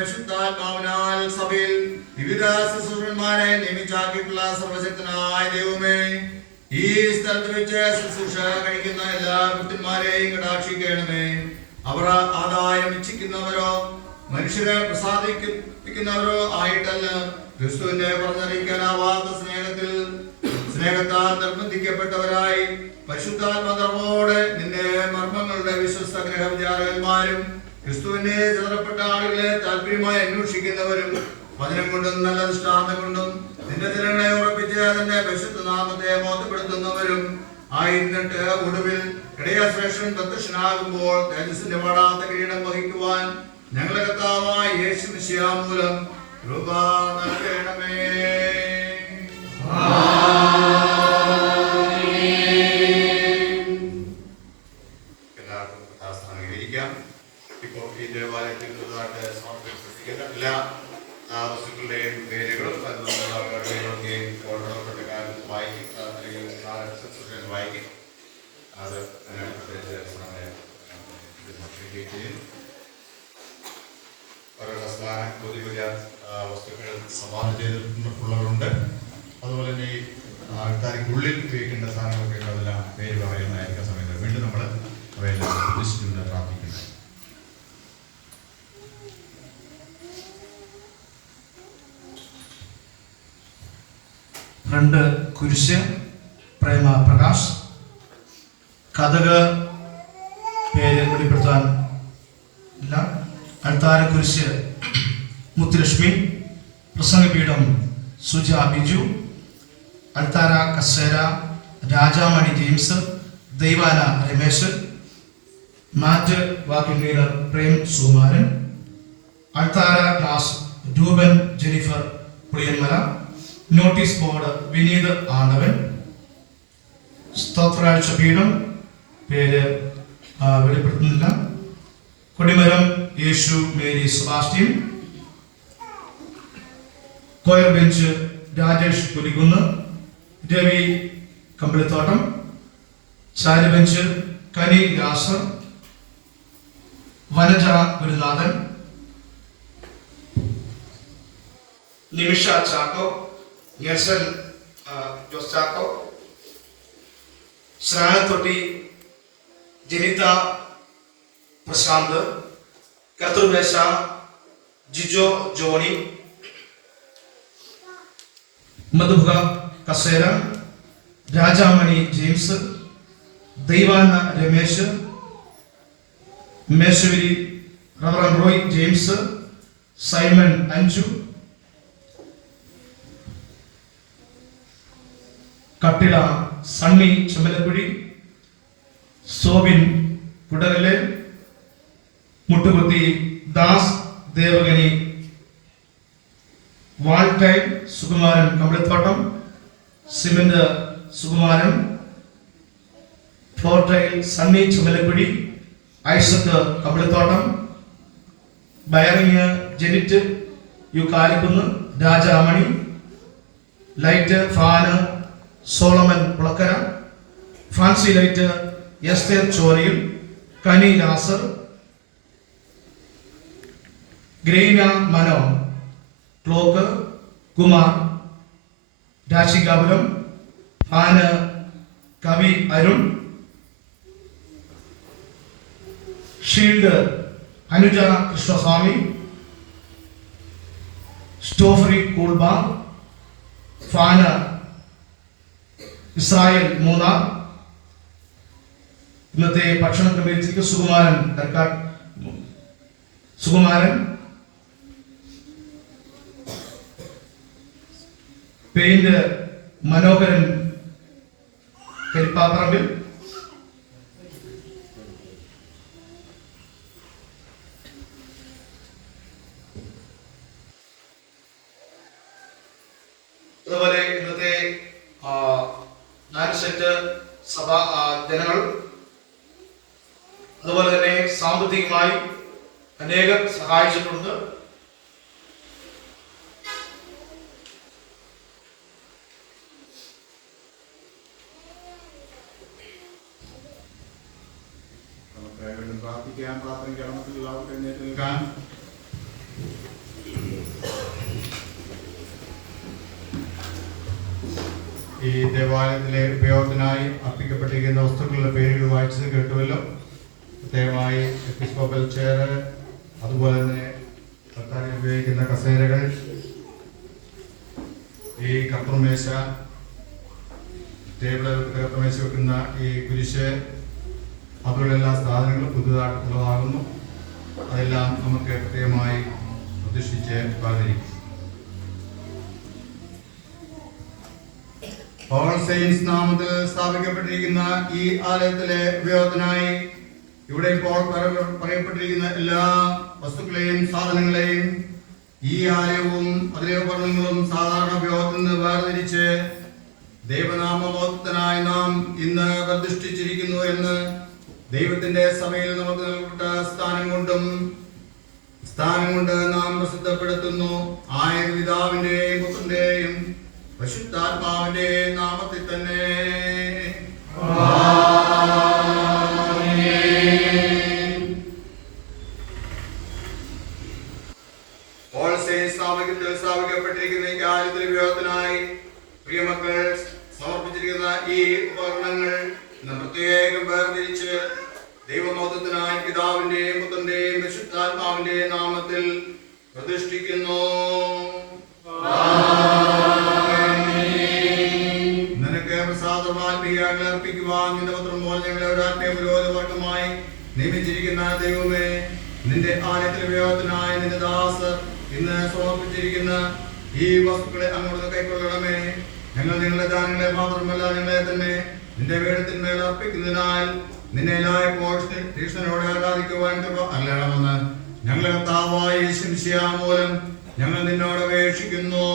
വിശുദ്ധാത്മാവിനാൽ സഭയിൽ വിവിധ ശുശ്രൂഷന്മാരെ നിയമിച്ചാക്കിയിട്ടുള്ള സർവശക്തനായ ദൈവമേ, ഈ സ്ഥലത്ത് വെച്ച് ശുശ്രൂഷ കഴിക്കുന്ന എല്ലാ ഭക്തന്മാരെയും കടാക്ഷിക്കണമേ. അവർ ആദായം ഇച്ഛിക്കുന്നവരോ മനുഷ്യരെ പ്രസാദിപ്പിക്കുന്നവരോ ആയിട്ടല്ല, ക്രിസ്തുവിനെ പറഞ്ഞറിയിക്കാനാവാത്ത സ്നേഹത്താൽ നിർബന്ധിക്കപ്പെട്ടവരായി പരിശുദ്ധാത്മകർമ്മോടെ നിന്റെ മർമ്മങ്ങളുടെ വിശ്വസ്ത ഗ്രഹവിചാരകന്മാരും ക്രിസ്തുവിനെ ചിതറപ്പെട്ട ആളുകളെ താല്പര്യമായി അന്വേഷിക്കുന്നവരും വചനം കൊണ്ടും നല്ല ദൃഷ്ടാന്തം കൊണ്ടും നിന്റെ ജനങ്ങളെ ഉറപ്പിച്ച് അതിന്റെ പരിശുദ്ധ നാമത്തെ ബോധപ്പെടുത്തുന്നവരും ആയിരുന്നിട്ട് ഒടുവിൽ ഇടയശ്രേഷ്ഠൻ പ്രത്യക്ഷനാകുമ്പോൾ തേജസ്സിന്റെ വാടാത്ത കിരീടം വഹിക്കുവാൻ ഞങ്ങളെ കർത്താവായ യേശു മിശിഹ മൂലം കൃപ നൽകണമേ. എല്ലാവർക്കും യഥാസ്ഥാനം ഇരിക്കാം. ഇപ്പോൾ ഈ ദേവാലയത്തിൽ സമർപ്പിക്കുന്ന എല്ലാ വസ്തുക്കളുടെയും പേരുകളും പേരുകളൊക്കെയും ഓർഡർപ്പെട്ട കാലത്ത് വായിക്കും, അല്ലെങ്കിൽ വായിക്കും. അത് പുതിയ പുതിയ വസ്തുക്കൾ സംഭാവന ചെയ്തിട്ടുള്ളവരുണ്ട്. അതുപോലെ തന്നെ ഈ ആൾക്കാർക്കുള്ളിൽ ഉപയോഗിക്കേണ്ട സാധനങ്ങളൊക്കെ അതെല്ലാം പേര് പറയുന്നതായിരിക്കുന്ന സമയത്ത് വീണ്ടും നമ്മൾ അവയെല്ലാം ഉദ്ദേശിച്ചുകൊണ്ട് പ്രാർത്ഥിക്കുന്നത്. രണ്ട് കുരിശ് പ്രേമ പ്രകാശ്. കഥക് പേര് വെളിപ്പെടുത്താൻ ഇല്ല. അൾത്താര കുരിശ് മുത്തുലക്ഷ്മി. പ്രസംഗപീഠം സുജ ബിജു. അൾത്താര കസേര രാജാമണി ജെയിംസ്. ദൈവാന Ramesh. Mat walking leader Prem Sukumaran. അൾത്താര glass Rupan Jennifer Puliyanmala. Notice board Vineeth Andavan. സ്തോത്രാഴ്ച പീഠം പേര് വെളിപ്പെടുത്തുന്നില്ല. കൊടിമരം യേശു Mary Sebastian. Choir bench Rajesh Pulikunnu. Ravi Kambilithottam. ചാരി ബെഞ്ച് കനി യാസർ. വനജ ഗുരുനാഥൻ. നിമിഷ ചാക്കോ. നെൽസൺ ജോസ് ചാക്കോ. സ്നാനത്തൊട്ടി ജനിത പ്രശാന്ത്. കർത്തൃദേശ ജിജോ ജോണി. മധുഹ കസേര രാജാമണി ജെയിംസ്. ദൈവാന രമേശ്. മേശവരി reverend Roy James. Simon Anju. കട്ടിള സണ്ണി ചുമലക്കുഴി. സോബിൻ കുടകല്. മുട്ടുകുത്തി Das Devagani. Wall tile Sukumaran Kambilithottam. Cement Sukumaran. Floor tile Sunny Chumalakuzhi. Isaac Kambilithottam. Bearing Jenit U Kalikunnu. Rajamani. Light fan Solomon Kulakkara. Fancy light Esther Chorayil. Kani ലാസർ. ഗ്രേന മനോ. Clock Kumar Rashikapuram. Fan Kavi Arun. Shield Anuja Krishnaswamy. സ്റ്റോഫറി കൂൾബാ. Fan Israel Munnar. ഇന്നത്തെ ഭക്ഷണം ക്രമീകരിച്ചിരിക്കുന്ന സുകുമാരൻ കർക്കാട്. സുകുമാരൻ. പെയിന്റ് മനോഹരൻ കരിപ്പാപ്പറമ്പിൽ. മറ്റ് സഭാ ജനങ്ങൾ, അതുപോലെ തന്നെ സാമ്പത്തികമായി അനേകം സഹായിച്ചിട്ടുണ്ട്. നമുക്ക് വീണ്ടും പ്രാർത്ഥിക്കാം. പ്രാർത്ഥന കേരളത്തിൽ എല്ലാവർക്കും എഴുന്നേറ്റ് നിൽക്കാൻ. ഈ ദേവാലയത്തിലെ ഉപയോഗത്തിനായി അർപ്പിക്കപ്പെട്ടിരിക്കുന്ന വസ്തുക്കളുടെ പേരുകൾ വായിച്ചത് കേട്ടുവല്ലോ. പ്രത്യേകമായി എപ്പിസ്കോപ്പൽ ചെയർ, അതുപോലെ തന്നെ സർക്കാരിൽ ഉപയോഗിക്കുന്ന കസേരകൾ, ഈ കർത്തൃമേശ, ടേബിളിൽ കർത്തൃമേശ വെക്കുന്ന ഈ കുരിശ്, അതുപോലെ എല്ലാ സാധനങ്ങളും പുതുതായിട്ടുള്ളതാകുന്നു. അതെല്ലാം നമുക്ക് പ്രത്യേകമായി പ്രതിഷ്ഠിച്ച് പാലിക്കും. ഓൾ സെയിൻസ് നാമത്തിൽ സ്ഥാപിക്കപ്പെട്ടിരിക്കുന്ന ഈ ആലയത്തിലെ ഉപയോഗത്തിനായി ഇവിടെ ഇപ്പോൾ പറയപ്പെട്ടിരിക്കുന്ന എല്ലാ വസ്തുക്കളെയും സാധനങ്ങളെയും ഈ ആലയവും അതിലെ ഉപകരണങ്ങളും സാധാരണ ഉപയോഗത്തിൽ നിന്ന് വേർതിരിച്ച് ദൈവനാമബോധത്തിനായി നാം ഇന്ന് പ്രതിഷ്ഠിച്ചിരിക്കുന്നു എന്ന് ദൈവത്തിന്റെ സഭയിൽ നമുക്ക് നൽകപ്പെട്ട സ്ഥാനം കൊണ്ട് നാം പ്രസിദ്ധപ്പെടുത്തുന്നു. ആയത് പിതാവിന്റെയും പുത്രന്റെയും പരിശുദ്ധാത്മാവിന്റെ നാമത്തിൽ തന്നെ. സ്ഥാപിക്കപ്പെട്ടിരിക്കുന്ന ഈ ആലയത്തിലെ ഉപയോഗത്തിനായി പ്രിയമക്കൾ സമർപ്പിച്ചിരിക്കുന്ന ഈ ഉപകരണങ്ങൾ പ്രത്യേകം വേർതിരിച്ച് ദൈവമോദത്തിനായി പിതാവിന്റെയും പുത്രന്റെയും പരിശുദ്ധാത്മാവിന്റെയും നാമത്തിൽ പ്രതിഷ്ഠിക്കുന്നു. നിനക്ക് പ്രസാദമാത്മീയാങ്ങൾ അർപ്പിക്കുവാൻ നിന്റെ പത്രം പോലെ ഞങ്ങളെ ഒരു ആത്മീയ പുരോഹിതവർഗമായി നിയമിച്ചിരിക്കുന്ന ദൈവമേ, നിന്റെ ആലയത്തിലെ ഉപയോഗത്തിനായി നിന്റെ ദാസർ ഇന്ന് സമർപ്പിച്ചിരിക്കുന്ന ഈ വസ്തുക്കളെ അങ്ങോട്ട് കൈക്കൊള്ളണമേ. ഞങ്ങൾ നിങ്ങളുടെ ദാനങ്ങളെ മാത്രമല്ല ഞങ്ങളെ തന്നെ നിന്റെ വേദത്തിന്മേൽ അർപ്പിക്കുന്നതിനാൽ നിന്നെ എല്ലായ്പ്പോൾ തീക്ഷ്ണനോടെ ആരാധിക്കുവാൻ അല്ലണമെന്ന് ഞങ്ങളെ കർത്താവായ യേശു മിശിഹാ മൂലം ഞങ്ങൾ നിന്നോട് അപേക്ഷിക്കുന്നു.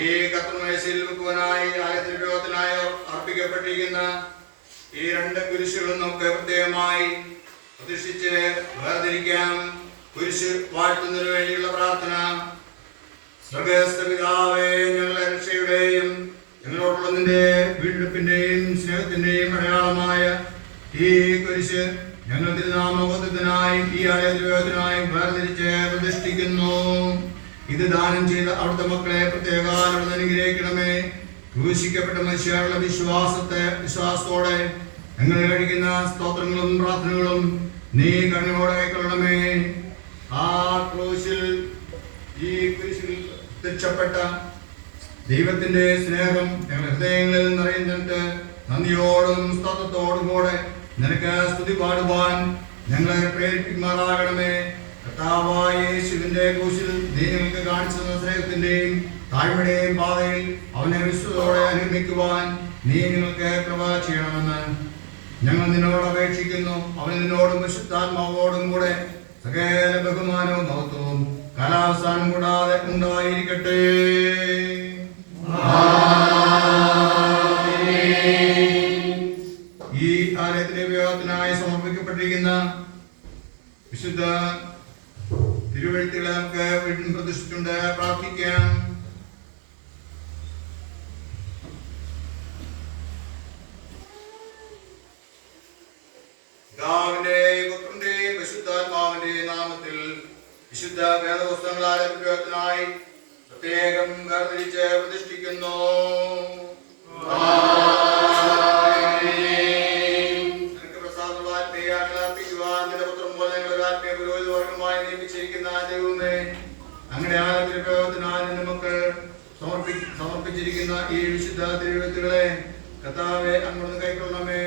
ഈ കർത്തൃമേശയിൽ വെക്കുവാനായി ആലയത്തിന്റെ ഉപയോഗത്തിനായി അർപ്പിക്കപ്പെട്ടിരിക്കുന്ന ഈ രണ്ട് കുരിശുകളും നമുക്ക് പ്രത്യേകമായി പ്രതിഷ്ഠിച്ച് വേർതിരിക്കാം. കുരിശ് വാഴ്ത്തുന്നതിനു വേണ്ടിയുള്ള പ്രാർത്ഥന. സ്വർഗ്ഗസ്ഥ പിതാവേ, ഞങ്ങളുടെ രക്ഷയുടെയും ഞങ്ങളോടുള്ള നിന്റെ വീണ്ടെടുപ്പിന്റെയും സ്നേഹത്തിന്റെയും അടയാളമായ ഈ കുരിശ് ഞങ്ങൾ തിരുനാമബോധത്തിനായും ഈ ആലയത്തിനായും വേർതിരിച്ച് പ്രതിഷ്ഠിക്കുന്നു. ഇത് ദാനം ചെയ്ത അവിടുത്തെ മക്കളെ പ്രത്യേകം അനുഗ്രഹിക്കണമേ. ക്രൂശിക്കപ്പെട്ട മനുഷ്യരുടെ വിശ്വാസത്തോടെ ഞങ്ങൾ കഴിക്കുന്ന സ്തോത്രങ്ങളും പ്രാർത്ഥനകളും നീ കണ്ണോടെ കൈക്കൊള്ളണമേ. ആ ക്രൂശിൽ ഈ കുരിശിൽ പ്രത്യക്ഷപ്പെട്ട ദൈവത്തിന്റെ സ്നേഹം ഞങ്ങളുടെ ഹൃദയങ്ങളിൽ നിറയുന്നിട്ട് നന്ദിയോടും സ്തോത്രത്തോടും കൂടെ നിനക്ക് സ്തുതി പാടുവാൻ ഞങ്ങളെ പ്രേരിപ്പിക്കുമാറാകണമേ. കർത്താവായ യേശുവിന്റെ ക്രൂശിൽ നീ ഞങ്ങൾക്ക് കാണിച്ചു തന്ന സ്നേഹത്തിന്റെയും താഴ്മയുടെയും പാതയിൽ അവനെ വിശ്വത്തോടെ അനുഗമിക്കുവാൻ നീ ഞങ്ങൾക്ക് കൃപ ചെയ്യണമെന്ന് ഞങ്ങൾ നിന്നോട് അപേക്ഷിക്കുന്നു. അവൻ നിന്നോടും വിശുദ്ധാത്മാവോടും കൂടെ സകല ബഹുമാനവും മഹത്വവും കാലാവസാനം കൂടാതെ ഉണ്ടായിരിക്കട്ടെ. ഈ ആലയത്തിലെ ഉപയോഗത്തിനായി സമർപ്പിക്കപ്പെട്ടിരിക്കുന്ന വിശുദ്ധ തിരുവഴുത്തുകളെ നമുക്ക് വീണ്ടും പ്രതിഷ്ഠിച്ചുകൊണ്ട് പ്രാർത്ഥിക്കാം. പിതാവിന്റെയും പുത്രന്റെയും പരിശുദ്ധാത്മാവിന്റെയും നാമത്തിൽ വിശുദ്ധ വേദപുസ്തകങ്ങളായ ഉപയോഗത്തിനായി പ്രത്യേകം വേർതിരിച്ച് പ്രതിഷ്ഠിക്കുന്നു. നിനക്ക് പ്രസാദവാത്മീയാങ്ങൾ അർപ്പിക്കുവാൻ നിന്റെ പുത്രം പോലെ ഞങ്ങൾ ഒരു ആത്മീയ പുരോഹിതവർഗമായി നിയമിച്ചിരിക്കുന്ന ദൈവമേ, അങ്ങനെ ആലയത്തിന്റെ ഉപയോഗത്തിനായി നിന്റെ മക്കൾ സമർപ്പിച്ചിരിക്കുന്ന ഈ വിശുദ്ധ തിരുവഴുത്തുകളെ കർത്താവേ അങ്ങോട്ട് കൈക്കൊള്ളണമേ.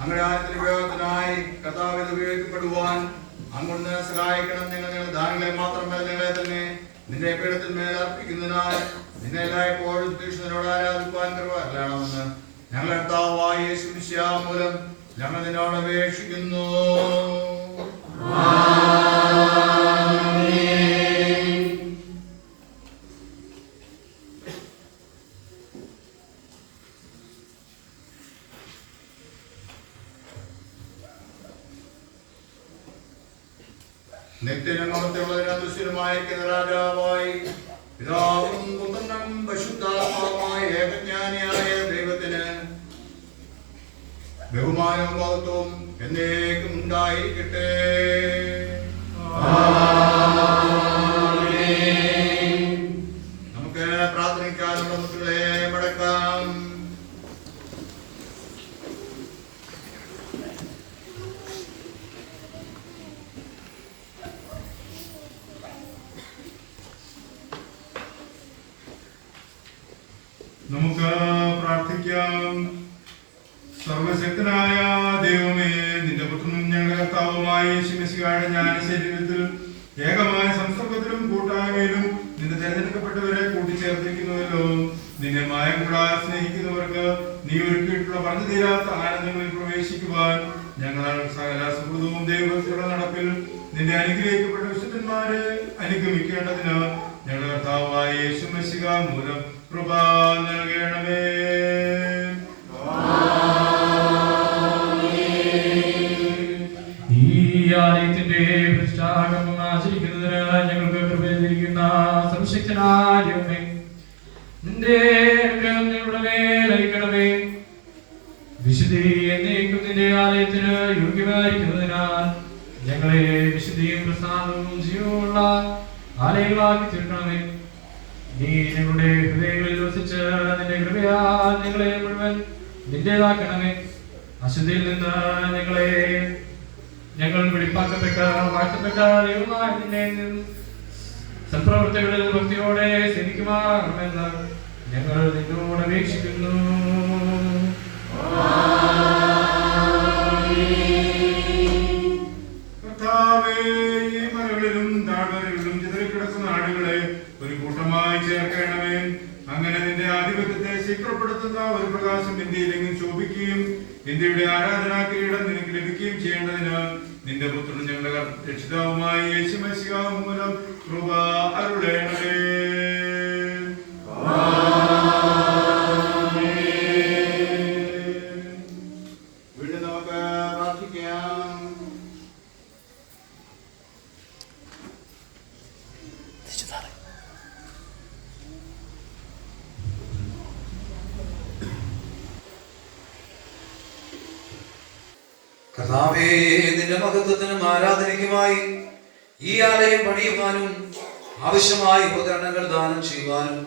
അങ്ങനെ ആലയത്തിന്റെ ഉപയോഗത്തിനായി കർത്താവിൽ ഉപയോഗിക്കപ്പെടുവാൻ അങ്ങോട്ട് സഹായിക്കണം. ഞങ്ങളുടെ ദാനങ്ങളെ മാത്രമല്ല ഞങ്ങളെ തന്നെ നിന്റെ പീഠത്തിന്മേൽ അർപ്പിക്കുന്നതിനാൽ നിന്നെ എല്ലായ്പ്പോഴും തീക്ഷ്ണനോട് ആരാധിക്കുവാൻ കൃപ അല്ലണമെന്ന് ഞങ്ങളെ കർത്താവായ യേശു മിശിഹാ മൂലം ഞങ്ങൾ നിന്നോട് അപേക്ഷിക്കുന്നു. നിത്യനമർത്തിയുള്ളതിന് ദൃശ്യമായിരിക്കുന്ന രാജാവായി പിതാവും പുത്രനും പരിശുദ്ധാത്മാവുമായ ഏകജ്ഞാനിയായ ദൈവത്തിന് ബഹുമാനവും മഹത്വവും എന്നേക്കും ഉണ്ടായിരിക്കട്ടെ. നമുക്ക് പ്രാർത്ഥനയ്ക്കാനുള്ള മക്കളെ മടക്കാം. നമുക്ക് പ്രാർത്ഥിക്കാം. സർവശക്തനായ ദൈവമേ, നിന്റെ പുത്രനും ഞങ്ങളുടെ കർത്താവുമായ യേശുമിശിഹായുടെ ജ്ഞാന ശരീരത്തിൽ ഏകമായ സംസർഗത്തിലും കൂട്ടായ്മയിലും നിന്റെ തെരഞ്ഞെടുക്കപ്പെട്ടവരെ കൂട്ടിച്ചേർത്തിരിക്കുന്നുവല്ലോ. നിന്നെ മായം കൂടാതെ സ്നേഹിക്കുന്നവർക്ക് നീ ഒരുക്കിയിട്ടുള്ള പറഞ്ഞു തീരാത്ത ആനന്ദങ്ങളിൽ പ്രവേശിക്കുവാൻ ഞങ്ങൾ സകല സുഹൃതവും ദൈവത്തിലുള്ള നടപ്പിൽ നിന്റെ അനുഗ്രഹിക്കപ്പെട്ട വിശുദ്ധന്മാരെ അനുഗമിക്കേണ്ടതിന് ഞങ്ങളുടെ കർത്താവായ യേശുമിശിഹാ മൂലം കൃപ നൽകണമേ. ഈ ആലയത്തിന്റെ പ്രതിഷ്ഠാകർമ്മം ആചരിക്കുന്നതിന് ഞങ്ങൾക്ക് കൃപയിരിക്കുന്ന സർവശക്തനായ ദൈവമേ, നിന്റെ അനുഗ്രഹം ഞങ്ങളുടെ മേൽ അയക്കണമേ. വിശുദ്ധി എന്നേക്കും നിന്റെ ആലയത്തിന് യോഗ്യമായിരിക്കുന്നതിനാൽ ഞങ്ങളെ വിശുദ്ധിയും പ്രസാദവും ജീവമുള്ള ആലയങ്ങളാക്കി തീർക്കണമേ. നീ ഞങ്ങളുടെ ഹൃദയങ്ങളിൽ വസിച്ച് നിന്റെ കൃപയാൽ ഞങ്ങളെ മുഴുവൻ നിന്റേതാക്കണമേ. അശുദ്ധിയിൽ നിന്ന് ഞങ്ങൾ വെളിപ്പാക്കപ്പെട്ട വാഴ്ത്തപ്പെട്ട ദൈവമായ നിന്നെ സൽപ്രവർത്തികളിൽ ഭക്തിയോടെ സേവിക്കുമാറാമെന്ന് ഞങ്ങൾ നിന്നോട് അപേക്ഷിക്കുന്നു. കർത്താവേ, ഈ മലകളിലും താഴ്വരകളിലും ചിതറിക്കിടക്കുന്ന ആടുകളെ ഒരു കൂട്ടമായി ചേർക്കണമേ. അങ്ങനെ നിന്റെ ആധിപത്യത്തെ ശീഘ്രപ്പെടുത്തുന്ന ഒരു പ്രകാശം ഇന്ത്യയിലെങ്കിലും ശോഭിക്കുകയും ഇന്ത്യയുടെ ആരാധനാ കിരീടം നിനക്ക് ലഭിക്കുകയും ചെയ്യേണ്ടതിന് നിന്റെ പുത്രനും ഞങ്ങളുടെ രക്ഷിതാവുമായ യേശുമിശിഹാ മൂലം കൃപ അരുളേണമേ. വീണ്ടും നമുക്ക് പ്രാർത്ഥിക്കാം. കർത്താവേ, നിന്റെ മഹത്വത്തിനും ആരാധനയ്ക്കുമായി ഈ ആലയം പണിയുവാനും ആവശ്യമായ ഉപകരണങ്ങൾ ദാനം ചെയ്യുവാനും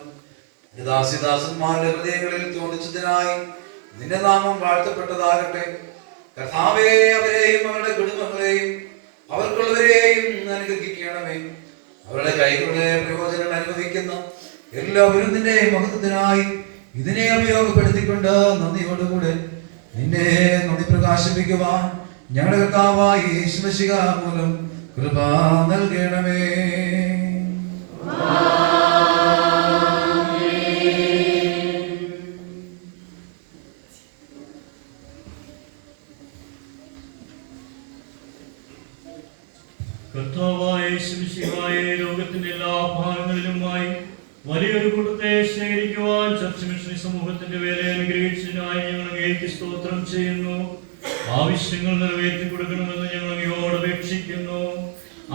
ദാസിദാസന്മാരുടെ ഹൃദയങ്ങളിൽ തോന്നിച്ചതിനായി നിന്റെ നാമം വാഴ്ത്തപ്പെട്ടതാകട്ടെ. കർത്താവേ, അവരെയും അവരുടെ കുടുംബങ്ങളെയും അവർക്കുള്ളവരെയും അനുഗ്രഹിക്കണമേ. അവരുടെ കൈകളുടെ പ്രയോജനം അനുഭവിക്കുന്ന എല്ലാവരും നിന്റെ മഹത്വത്തിനായി ഇതിനെ ഉപയോഗപ്പെടുത്തിക്കൊണ്ട് നന്ദിയോടുകൂടെ നിന്നെ നന്ദി പ്രകാശിപ്പിക്കുവാൻ ഞങ്ങളുടെ കർത്താവായ യേശുമിശിഹാ മൂലം കൃപ നൽകണമേ. കർത്താവായ യേശുമിശിഹായെ ലോകത്തിന്റെ എല്ലാ ഭാഗങ്ങളിലുമായി വലിയൊരു കൂട്ടത്തെ ശേഖരിക്കുവാൻ ചർച്ച മിഷണറി സമൂഹത്തിന്റെ വേല അനുഗ്രഹിച്ചതിനായി ഞങ്ങൾ അങ്ങേക്ക് സ്തോത്രം ചെയ്യുന്നു. ആവശ്യങ്ങൾ നിറവേറ്റി കൊടുക്കണമെന്ന് ഞങ്ങൾ അങ്ങയോട് അപേക്ഷിക്കുന്നു.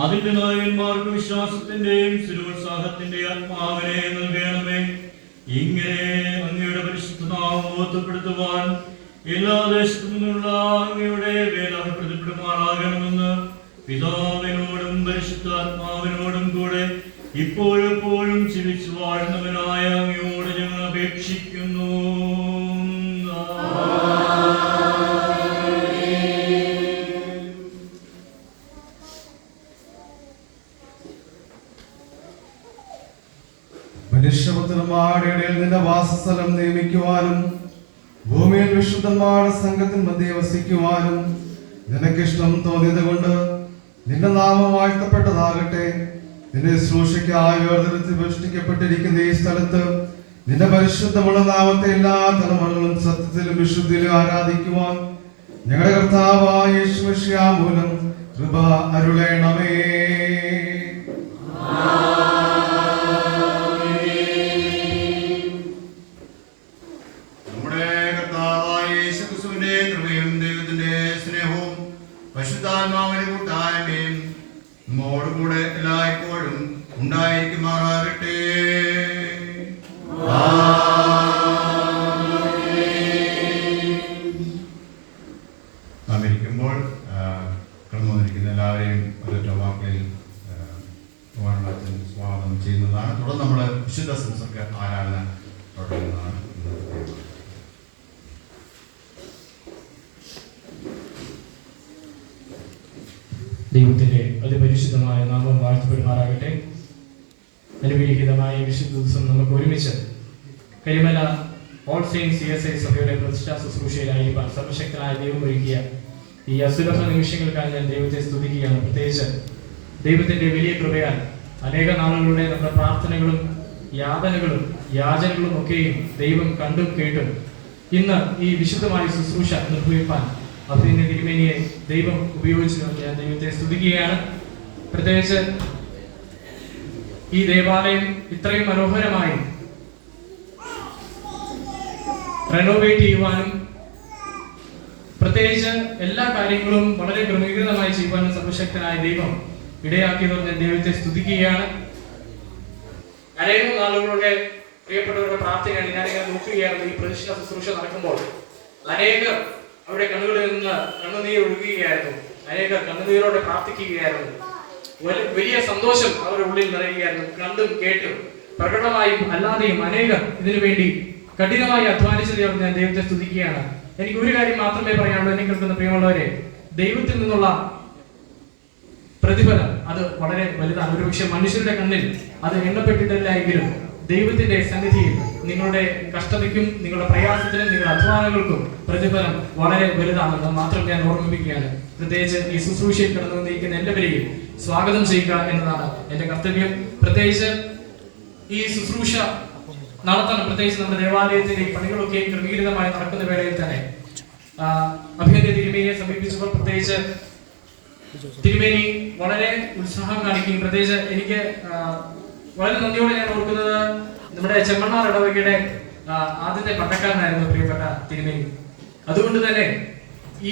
അതിന്റെ നായകന്മാർക്ക് വിശ്വാസത്തിന്റെയും സ്ഥിരോത്സാഹത്തിന്റെയും ആത്മാവിനെ നൽകണമേ. ഇങ്ങനെ അങ്ങയുടെ പരിശുദ്ധ നാമം മഹത്വപ്പെടുത്തുവാൻ എല്ലാ ദേശത്തു നിന്നുള്ള അങ്ങയുടെ വേല പ്രതിപ്പെടുമാറാകണമെന്ന് പിതാവിനോടും പരിശുദ്ധാത്മാവിനോടും കൂടെ ഇപ്പോഴെപ്പോഴും ജീവിച്ചു വാഴുന്നവനായ അങ്ങയോട് ഞങ്ങൾ അപേക്ഷിക്കുന്നു. മനുഷ്യപുത്രന്മാരുടെ ഇടയിൽ നിന്റെ വാസസ്ഥലം നിയമിക്കുവാനും ഭൂമിയിൽ വിശുദ്ധന്മാരുടെ സംഘത്തിൽ മധ്യേ വസിക്കുവാനും നിനക്കിഷ്ടം തോന്നിയത് കൊണ്ട് നിന്റെ നാമം വാഴ്ത്തപ്പെട്ടതാകട്ടെ. നിന്റെ ശുശ്രൂഷയ്ക്കായി വേർതിരിച്ച് പ്രതിഷ്ഠിക്കപ്പെട്ടിരിക്കുന്ന ഈ സ്ഥലത്ത് നിന്റെ പരിശുദ്ധമുള്ള നാമത്തെ എല്ലാ തലമുറകളും സത്യത്തിലും വിശുദ്ധിയിലും ആരാധിക്കുവാൻ ഞങ്ങളുടെ കർത്താവായ യേശു മിശിഹാ മൂലം കൃപ അരുളേണമേ. നമ്മുടെ കർത്താവായ യേശുക്രിസ്തുവിന്റെ കൃപയും ദൈവത്തിന്റെ സ്നേഹവും പരിശുദ്ധാത്മാവിന്റെ കൂട്ടായ്മയും നമ്മോടുകൂടെ എല്ലായ്പ്പോഴും ഉണ്ടായിരിക്കുമാറാകട്ടെ. നാം ഇരിക്കുമ്പോൾ കടന്നു വന്നിരിക്കുന്ന എല്ലാവരെയും ഒരൊറ്റ വാക്കിൽ സ്വാഗതം ചെയ്യുന്നതാണ്. തുടർന്ന് നമ്മൾ വിശുദ്ധ സംസർഗ ആരാധന തുടങ്ങുന്നതാണ്. ദൈവത്തിന്റെ അതിപരിശുദ്ധമായ നാമം വാഴ്ത്തപ്പെടുമാറാകട്ടെ. അനുഗ്രഹീതമായ വിശുദ്ധ ദിവസം നമുക്ക് ഒരുമിച്ച് കരിമല ഓൾ സെയിൻസ് CSI സഭയുടെ പ്രതിഷ്ഠാ ശുശ്രൂഷയിലായിരിക്കാൻ സർവശക്തനായ ദൈവം ഒരുക്കിയ ഈ അസുലഭ നിമിഷങ്ങൾക്കായി ഞാൻ ദൈവത്തെ സ്തുതിക്കുകയാണ്. പ്രത്യേകിച്ച് ദൈവത്തിന്റെ വലിയ കൃപയാൽ അനേക നാളുകളുടെ നമ്മുടെ പ്രാർത്ഥനകളും യാതനകളും യാചനകളും ഒക്കെയും ദൈവം കണ്ടും കേട്ടും ഇന്ന് ഈ വിശുദ്ധമായ ശുശ്രൂഷ നിർവഹിക്കാൻ അഭിനന്ദ തിരുമേനിയെ ദൈവം ഉപയോഗിച്ചു ഞാൻ ദൈവത്തെ സ്തുതിക്കുകയാണ്. പ്രത്യേകിച്ച് ഈ ദേവാലയം ഇത്രയും മനോഹരമായി റെനോവേറ്റ് ചെയ്യുവാനും പ്രത്യേകിച്ച് എല്ലാ കാര്യങ്ങളും വളരെ ക്രമീകൃതമായി ചെയ്യുവാനും സർവശക്തനായ ദൈവം ഇടയാക്കിയതോ ഞാൻ ദൈവത്തെ സ്തുതിക്കുകയാണ്. അനേകം നാളുകളുടെ പ്രിയപ്പെട്ടവരുടെ പ്രാർത്ഥനയാണ് ഞാനിങ്ങനെ നോക്കുകയായിരുന്നു. ഈ പ്രതിഷ്ഠ ശുശ്രൂഷ നടക്കുമ്പോൾ അനേകർ അവരുടെ കണ്ണുകളിൽ നിന്ന് കണ്ണുനീർ ഒഴുകുകയായിരുന്നു. അനേകർ കണ്ണുനീരോടെ പ്രാർത്ഥിക്കുകയായിരുന്നു. വലിയ സന്തോഷം അവരുടെ ഉള്ളിൽ നിറയുകയായിരുന്നു. കണ്ടും കേട്ടും പ്രകടമായും അല്ലാതെയും അനേകർ ഇതിനു വേണ്ടി കഠിനമായി അധ്വാനിച്ചതോടെ ഞാൻ ദൈവത്തെ സ്തുതിക്കുകയാണ്. എനിക്ക് ഒരു കാര്യം മാത്രമേ പറയാനുള്ളൂ. എന്നെ കേൾക്കുന്ന പ്രിയമുള്ളവരെ, ദൈവത്തിൽ നിന്നുള്ള പ്രതിഫലം അത് വളരെ വലുതാണ്. ഒരുപക്ഷെ മനുഷ്യരുടെ കണ്ണിൽ അത് എണ്ണപ്പെട്ടിട്ടില്ല എങ്കിലും ദൈവത്തിന്റെ സന്നിധിയിൽ നിങ്ങളുടെ കഷ്ടതയ്ക്കും നിങ്ങളുടെ പ്രയാസത്തിനും നിങ്ങളുടെ അധ്വാനങ്ങൾക്കും പ്രതിഫലം വളരെ വലുതാണെന്ന് മാത്രം ഞാൻ ഓർമ്മിപ്പിക്കുകയാണ്. പ്രത്യേകിച്ച് ഈ ശുശ്രൂഷയിൽ കടന്നു വന്നിരിക്കുന്ന എല്ലാവരെയും സ്വാഗതം ചെയ്യുക എന്നതാണ് എന്റെ കർത്തവ്യം. പ്രത്യേകിച്ച് ഈ ശുശ്രൂഷ നടത്തണം. പ്രത്യേകിച്ച് നമ്മുടെ ദേവാലയത്തിന്റെ ഈ പണികളൊക്കെയും ക്രമീകൃതമായി നടക്കുന്ന വേളയിൽ തന്നെ അഭിനന്ദ തിരുമേനിയെ സമീപിച്ചപ്പോൾ പ്രത്യേകിച്ച് തിരുമേനി വളരെ ഉത്സാഹം കാണിക്കുകയും പ്രത്യേകിച്ച് എനിക്ക് വളരെ നന്ദിയോടെ ഞാൻ ഓർക്കുന്നത് നമ്മുടെ ചെമ്മണ്ണാർ ഇടവകയുടെ ആദ്യത്തെ പട്ടക്കാരനായിരുന്നു പ്രിയപ്പെട്ട തിരുമേനി. അതുകൊണ്ട് തന്നെ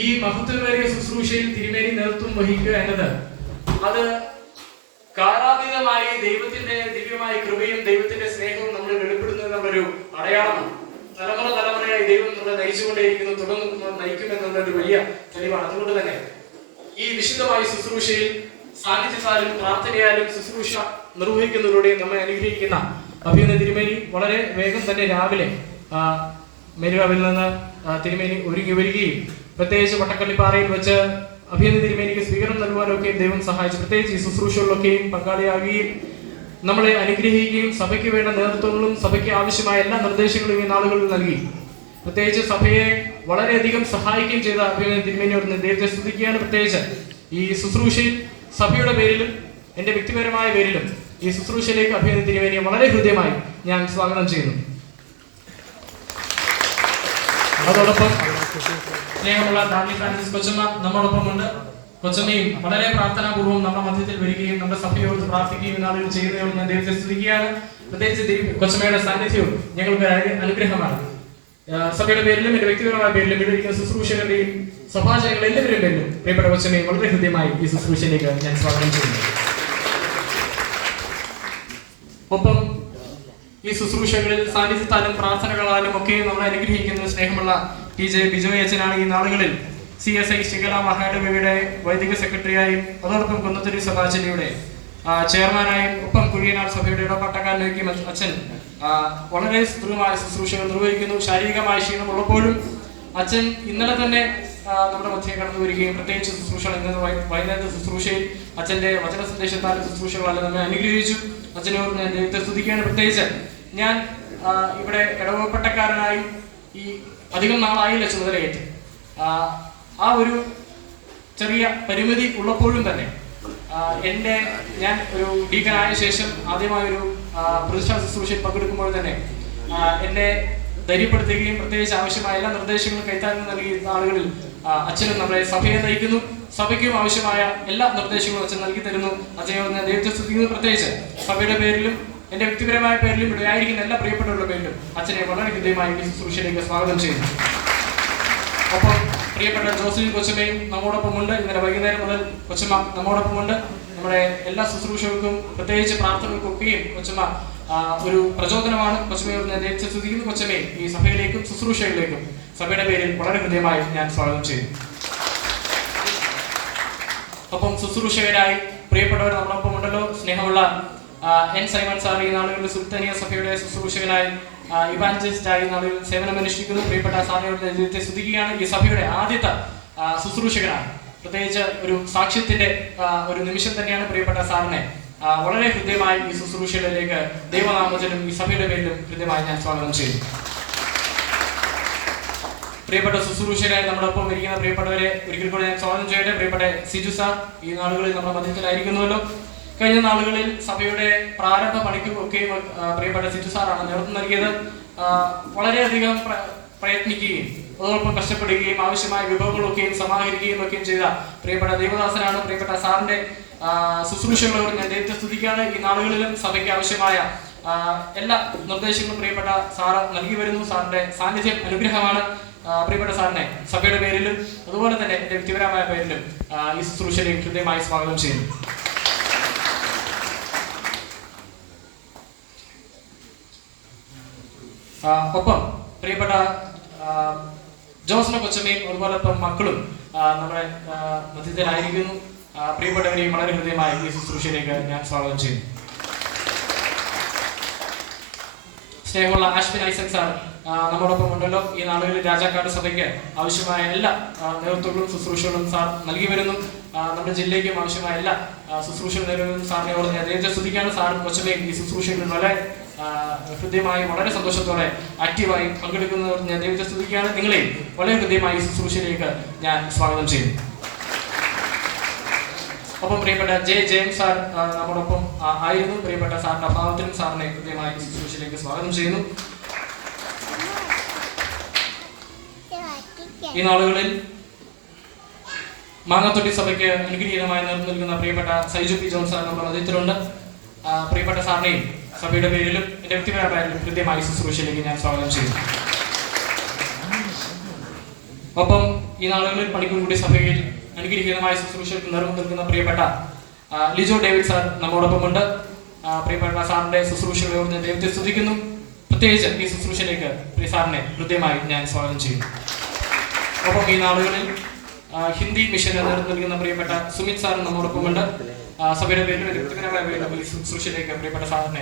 ഈ മഹത്വമേറിയ ശുശ്രൂഷയിൽ തിരുമേനി നേതൃത്വം വഹിക്കുക എന്നത് അത് കാലാതീതമായി ദൈവത്തിന്റെ ദിവ്യമായ കൃപയും ദൈവത്തിന്റെ സ്നേഹവും നമ്മൾ വെളിപ്പെടുന്നത് എന്നുള്ളൊരു അടയാളമാണ്. തലമുറയായി ദൈവം നമ്മളെ നയിച്ചുകൊണ്ടേയിരിക്കുന്നു, തുടർന്ന് നയിക്കും എന്നുള്ളൊരു വലിയ തെളിവാണ്. അതുകൊണ്ട് തന്നെ ഈ വിശുദ്ധമായ ശുശ്രൂഷയിൽ സാന്നിധ്യത്താലും പ്രാർത്ഥനയാലും ശുശ്രൂഷ നിർവഹിക്കുന്നതിലൂടെ നമ്മെ അനുഗ്രഹിക്കുന്ന അഭിനന്ദ തിരുമേനി വളരെ വേഗം തന്നെ രാവിലെ മെരുകാവിൽ നിന്ന് തിരുമേനി ഒരുങ്ങി വരികയും പ്രത്യേകിച്ച് വട്ടക്കള്ളിപ്പാറയിൽ വെച്ച് അഭിനന്ദ തിരുമേനിക്ക് സ്വീകരണം നൽകുവാനൊക്കെയും ദൈവം സഹായിച്ചു. പ്രത്യേകിച്ച് ഈ ശുശ്രൂഷകളിലൊക്കെയും പങ്കാളിയാകുകയും നമ്മളെ അനുഗ്രഹിക്കുകയും സഭയ്ക്ക് വേണ്ട നേതൃത്വങ്ങളും സഭയ്ക്ക് ആവശ്യമായ എല്ലാ നിർദ്ദേശങ്ങളും ഈ നാളുകളിൽ നൽകി പ്രത്യേകിച്ച് സഭയെ വളരെയധികം സഹായിക്കുകയും ചെയ്ത അഭിനന്ദ തിരുമേനിയോട് ദൈവത്തെ സ്തുതിക്കുകയാണ്. പ്രത്യേകിച്ച് ഈ ശുശ്രൂഷയിൽ സഭയുടെ പേരിലും എന്റെ വ്യക്തിപരമായ പേരിലും ഈ ശുശ്രൂഷയിലേക്ക് അഭിനന്ദ തിരുമേനിയെ വളരെ ഹൃദ്യമായി ഞാൻ സ്വാഗതം ചെയ്യുന്നു. അതോടൊപ്പം സ്നേഹമുള്ള ഡാർലി ഫ്രാൻസിസ് കൊച്ചമ്മ നമ്മോടൊപ്പമുണ്ട്. കൊച്ചമ്മയും വളരെ പ്രാർത്ഥനാപൂർവ്വം നമ്മുടെ മധ്യത്തിൽ വരികയും നമ്മുടെ സഭയോട് പ്രാർത്ഥിക്കുകയും നാളുകൾ ചെയ്യുന്നതോട് ഞാൻ ദൈവത്തെ സ്തുതിക്കുകയാണ്. പ്രത്യേകിച്ച് കൊച്ചമ്മയുടെ സാന്നിധ്യവും ഞങ്ങൾക്ക് അനുഗ്രഹമാണ്. സഭയുടെ പേരിലും എന്റെ വ്യക്തിപരമായ പേരിലും ഇവിടെ ഇരിക്കുന്ന ശുശ്രൂഷകരുടെയും സഭാചാരങ്ങളുടെ എല്ലാവരുടെയും പേരിലും പ്രിയപ്പെട്ട കൊച്ചമ്മയും വളരെ ഹൃദ്യമായി ഈ ശുശ്രൂഷയിലേക്ക് ഞാൻ സ്വാഗതം ചെയ്യുന്നു. ഒപ്പം ഈ ശുശ്രൂഷകളിൽ സാന്നിധ്യത്താലും പ്രാർത്ഥനകളാലും ഒക്കെ നമ്മളെ അനുഗ്രഹിക്കുന്ന സ്നേഹമുള്ള TJ ബിജോയ് അച്ഛനാണ് ഈ നാളുകളിൽ CSI ശിഖല മഹാഡവിയുടെ വൈദിക സെക്രട്ടറിയായും അതോടൊപ്പം കുന്നത്തുരി സഭാചരിയുടെ ചെയർമാനായും ഒപ്പം കുഴിയനാട് സഭയുടെ ഇടപെട്ടക്കാരനായിരിക്കും അച്ഛൻ വളരെ സുദൃഢമായ ശുശ്രൂഷകൾ നിർവഹിക്കുന്നു. ശാരീരികമായ ക്ഷീണമുള്ളപ്പോഴും അച്ഛൻ ഇന്നലെ തന്നെ നമ്മുടെ മധ്യേ കടന്നു വരികയും പ്രത്യേകിച്ച് ശുശ്രൂഷകൾ ഇന്നത്തെ വൈകുന്നേരത്തെ ശുശ്രൂഷയിൽ അച്ഛന്റെ വചന സന്ദേശത്താലും ശുശ്രൂഷകളെല്ലാം നമ്മെ അനുഗ്രഹിച്ചു. അച്ഛനോട് ഞാൻ ദൈവത്തെ സ്തുതിക്കുകയാണ്. പ്രത്യേകിച്ച് ഞാൻ ഇവിടെ ഇടവപ്പെട്ടക്കാരനായി ഈ അധികം നാളായില്ല ചുമതലയേറ്റ്. ആ ഒരു ചെറിയ പരിമിതി ഉള്ളപ്പോഴും തന്നെ ഞാൻ ഒരു ഡീക്കനായ ശേഷം ആദ്യമായൊരു പ്രതിഷ്ഠാ ശുശ്രൂഷയിൽ പങ്കെടുക്കുമ്പോൾ തന്നെ എന്നെ ധൈര്യപ്പെടുത്തുകയും പ്രത്യേകിച്ച് ആവശ്യമായ എല്ലാ നിർദ്ദേശങ്ങളും കൈത്താങ്ങി നൽകിയ ആളുകളിൽ അച്ഛനും നമ്മുടെ സഭയെ നയിക്കുന്നു. സഭയ്ക്കും ആവശ്യമായ എല്ലാ നിർദ്ദേശങ്ങളും അച്ഛൻ നൽകി തരുന്നു. അച്ഛനെ ദൈവത്തെ സ്തുതിക്കുന്നു. പ്രത്യേകിച്ച് സഭയുടെ പേരിലും എൻ്റെ വ്യക്തിപരമായ പേരിലും ഇവിടെ ആയിരിക്കുന്ന എല്ലാ പ്രിയപ്പെട്ടവരുടെ പേരിലും അച്ഛനെ വളരെ ഹൃദയമായി ഈ ശുശ്രൂഷയിലേക്ക് സ്വാഗതം ചെയ്യുന്നു. ഒപ്പം പ്രിയപ്പെട്ട ജോസഫിൻ കൊച്ചമ്മയും നമ്മോടൊപ്പമുണ്ട്. ഇന്നലെ വൈകുന്നേരം മുതൽ കൊച്ചമ്മ നമ്മോടൊപ്പമുണ്ട്. നമ്മുടെ എല്ലാ ശുശ്രൂഷകൾക്കും പ്രത്യേകിച്ച് പ്രാർത്ഥനകൾക്കൊക്കെയും കൊച്ചമ്മ ഒരു പ്രചോദനമാണ്. കൊച്ചമ്മയോട് ഞാൻ ദൈവത്തെ സ്തുതിക്കുന്നു. കൊച്ചമ്മയും ഈ സഭയിലേക്കും ശുശ്രൂഷകളിലേക്കും സഭയുടെ പേരിൽ വളരെ ഹൃദയമായി ഞാൻ സ്വാഗതം ചെയ്യുന്നു. ഒപ്പം ശുശ്രൂഷകരായി പ്രിയപ്പെട്ടവർ നമ്മളൊപ്പം ഉണ്ടല്ലോ. സ്നേഹമുള്ള എൻ സൈമൺ സാർ ഈ നാളുകളിൽ സുൽത്താനിയ സഭയുടെ ശുശ്രൂഷകനായി ഇവാഞ്ചലിസ്റ്റ് ആയി നാളുകളിൽ സേവനമനുഷ്ഠിക്കുന്നു. പ്രിയപ്പെട്ട സാറിനോട് ദൈവത്തെ സ്തുതിക്കുകയാണ്. ഈ സഭയുടെ ആദ്യത്തെ ശുശ്രൂഷകനാണ്. പ്രത്യേകിച്ച് ഒരു സാക്ഷ്യത്തിന്റെ ഒരു നിമിഷം തന്നെയാണ് പ്രിയപ്പെട്ട സാറിനെ വളരെ ഹൃദ്യമായി ഈ ശുശ്രൂഷകളിലേക്ക് ദൈവനാമത്തിലും ഈ സഭയുടെ പേരിലും ഹൃദ്യമായി ഞാൻ സ്വാഗതം ചെയ്യുന്നു. പ്രിയപ്പെട്ട ശുശ്രൂഷകരായി നമ്മളൊപ്പം ഇരിക്കുന്ന പ്രിയപ്പെട്ടവരെ ഒരിക്കൽ കൂടെ ഞാൻ സ്വാഗതം ചെയ്യട്ടെ. പ്രിയപ്പെട്ട സിജു സാർ ഈ നാളുകളിൽ നമ്മുടെ മധ്യത്തിലായിരിക്കുന്നുവല്ലോ. കഴിഞ്ഞ നാളുകളിൽ സഭയുടെ പ്രാരംഭ പണിക്കും ഒക്കെയും പ്രിയപ്പെട്ട സിജു സാറാണ് നേതൃത്വം നൽകിയത്. വളരെയധികം പ്രയത്നിക്കുകയും അതോടൊപ്പം കഷ്ടപ്പെടുകയും ആവശ്യമായ വിഭവങ്ങളൊക്കെയും സമാഹരിക്കുകയും ഒക്കെയും ചെയ്ത പ്രിയപ്പെട്ട ദേവദാസനാണ്. പ്രിയപ്പെട്ട സാറിന്റെ ശുശ്രൂഷകളോട് ഞാൻ ദൈവത്തെ സ്തുതിക്കുകയാണ്. ഈ നാളുകളിലും സഭയ്ക്ക് ആവശ്യമായ എല്ലാ നിർദ്ദേശങ്ങളും പ്രിയപ്പെട്ട സാറ് നൽകി വരുന്നു. സാറിന്റെ സാന്നിധ്യം അനുഗ്രഹമാണ്. പ്രിയപ്പെട്ട സാറിനെ സഭയുടെ പേരിലും അതുപോലെ തന്നെ എൻ്റെ വ്യക്തിപരമായ പേരിലും ഈ ശുശ്രൂഷയിലേക്ക് കൃത്യമായി സ്വാഗതം ചെയ്യുന്നു. ഒപ്പം പ്രിയപ്പെട്ട ജോസ്ന കൊച്ചമ്മയും അതുപോലെ മക്കളും നമ്മുടെ മധ്യത്തിലായിരിക്കുന്നു. പ്രിയപ്പെട്ടവരെയും വളരെ ഹൃദയമായി ഈ ശുശ്രൂഷയിലേക്ക് ഞാൻ സ്വാഗതം ചെയ്യുന്നു. സ്നേഹമുള്ള ആഷ്മിൻ ഐസക് സാർ നമ്മോടൊപ്പം ഉണ്ടല്ലോ. ഈ നാളുകളിൽ രാജാക്കാട് സഭയ്ക്ക് ആവശ്യമായ എല്ലാ നേതൃത്വങ്ങളും ശുശ്രൂഷകളും സാർ നൽകി വരുന്നു. നമ്മുടെ ജില്ലയ്ക്കും ആവശ്യമായ എല്ലാ ശുശ്രൂഷകൾ നേടുന്നതും സാറിനെ ഓർത്ത് ഞാൻ ദൈവത്തെ സ്തുതിക്കുകയാണ്. സാറും കൊച്ചമ്മയും ഈ ശുശ്രൂഷകളിൽ വളരെ ഹൃദ്യമായി വളരെ സന്തോഷത്തോടെ ആക്റ്റീവായി പങ്കെടുക്കുന്നവർ ഞാൻ ദൈവത്തെ സ്തുതിക്കുകയാണ്. നിങ്ങളെയും വളരെ ഹൃദ്യമായി ഈ ശുശ്രൂഷയിലേക്ക് ഞാൻ സ്വാഗതം ചെയ്യുന്നു. ഒപ്പം പ്രിയപ്പെട്ട ജെയിംസ് സാർ നമ്മോടൊപ്പം ആയിരുന്നു. പ്രിയപ്പെട്ട സാറിന്റെ അഭാവത്തിനും സാറിനെ ഹൃദ്യമായി ഈ ശുശ്രൂഷയിലേക്ക് സ്വാഗതം ചെയ്യുന്നു. ഈ നാളുകളിൽ മാങ്ങാത്തൊട്ടി സഭയ്ക്ക് അനുഗ്രഹീതമായി നേതൃത്വം നൽകുന്ന പ്രിയപ്പെട്ട സൈജു പി ജോൺ സാർ നമ്മുടെ മധ്യത്തിലുണ്ട്. പ്രിയപ്പെട്ട സാറിനെയും സഭയുടെ പേരിലും എൻ്റെ വ്യക്തിപരമായ പേരിലും കൃത്യമായി ശുശ്രൂഷയിലേക്ക് ഞാൻ സ്വാഗതം ചെയ്യുന്നു. ഒപ്പം ഈ നാളുകളിൽ പണിക്കുംകൂടി സഭയിൽ അനുഗ്രഹീതമായ ശുശ്രൂഷയ്ക്ക് നേതൃത്വം നൽകുന്ന പ്രിയപ്പെട്ട ലിജോ ഡേവിഡ് സാർ നമ്മോടൊപ്പമുണ്ട്. പ്രിയപ്പെട്ട സാറിന്റെ ശുശ്രൂഷകളോട് ഞാൻ ദൈവത്തെ സ്തുതിക്കുന്നു. പ്രത്യേകിച്ച് ഈ ശുശ്രൂഷയിലേക്ക് പ്രിയ സാറിനെ ഹൃദ്യമായി ഞാൻ സ്വാഗതം ചെയ്യുന്നു. ഒപ്പം ഈ നാളുകളിൽ ഹിന്ദി മിഷന് നേതൃത്വം നൽകുന്ന പ്രിയപ്പെട്ട സുമിത് സാർ നമ്മോടൊപ്പമുണ്ട്. സഭയുടെ പേരിലും വ്യക്തിപരമായ പേരിലും ഈ ശുശ്രൂഷയിലേക്ക് പ്രിയപ്പെട്ട സാറിനെ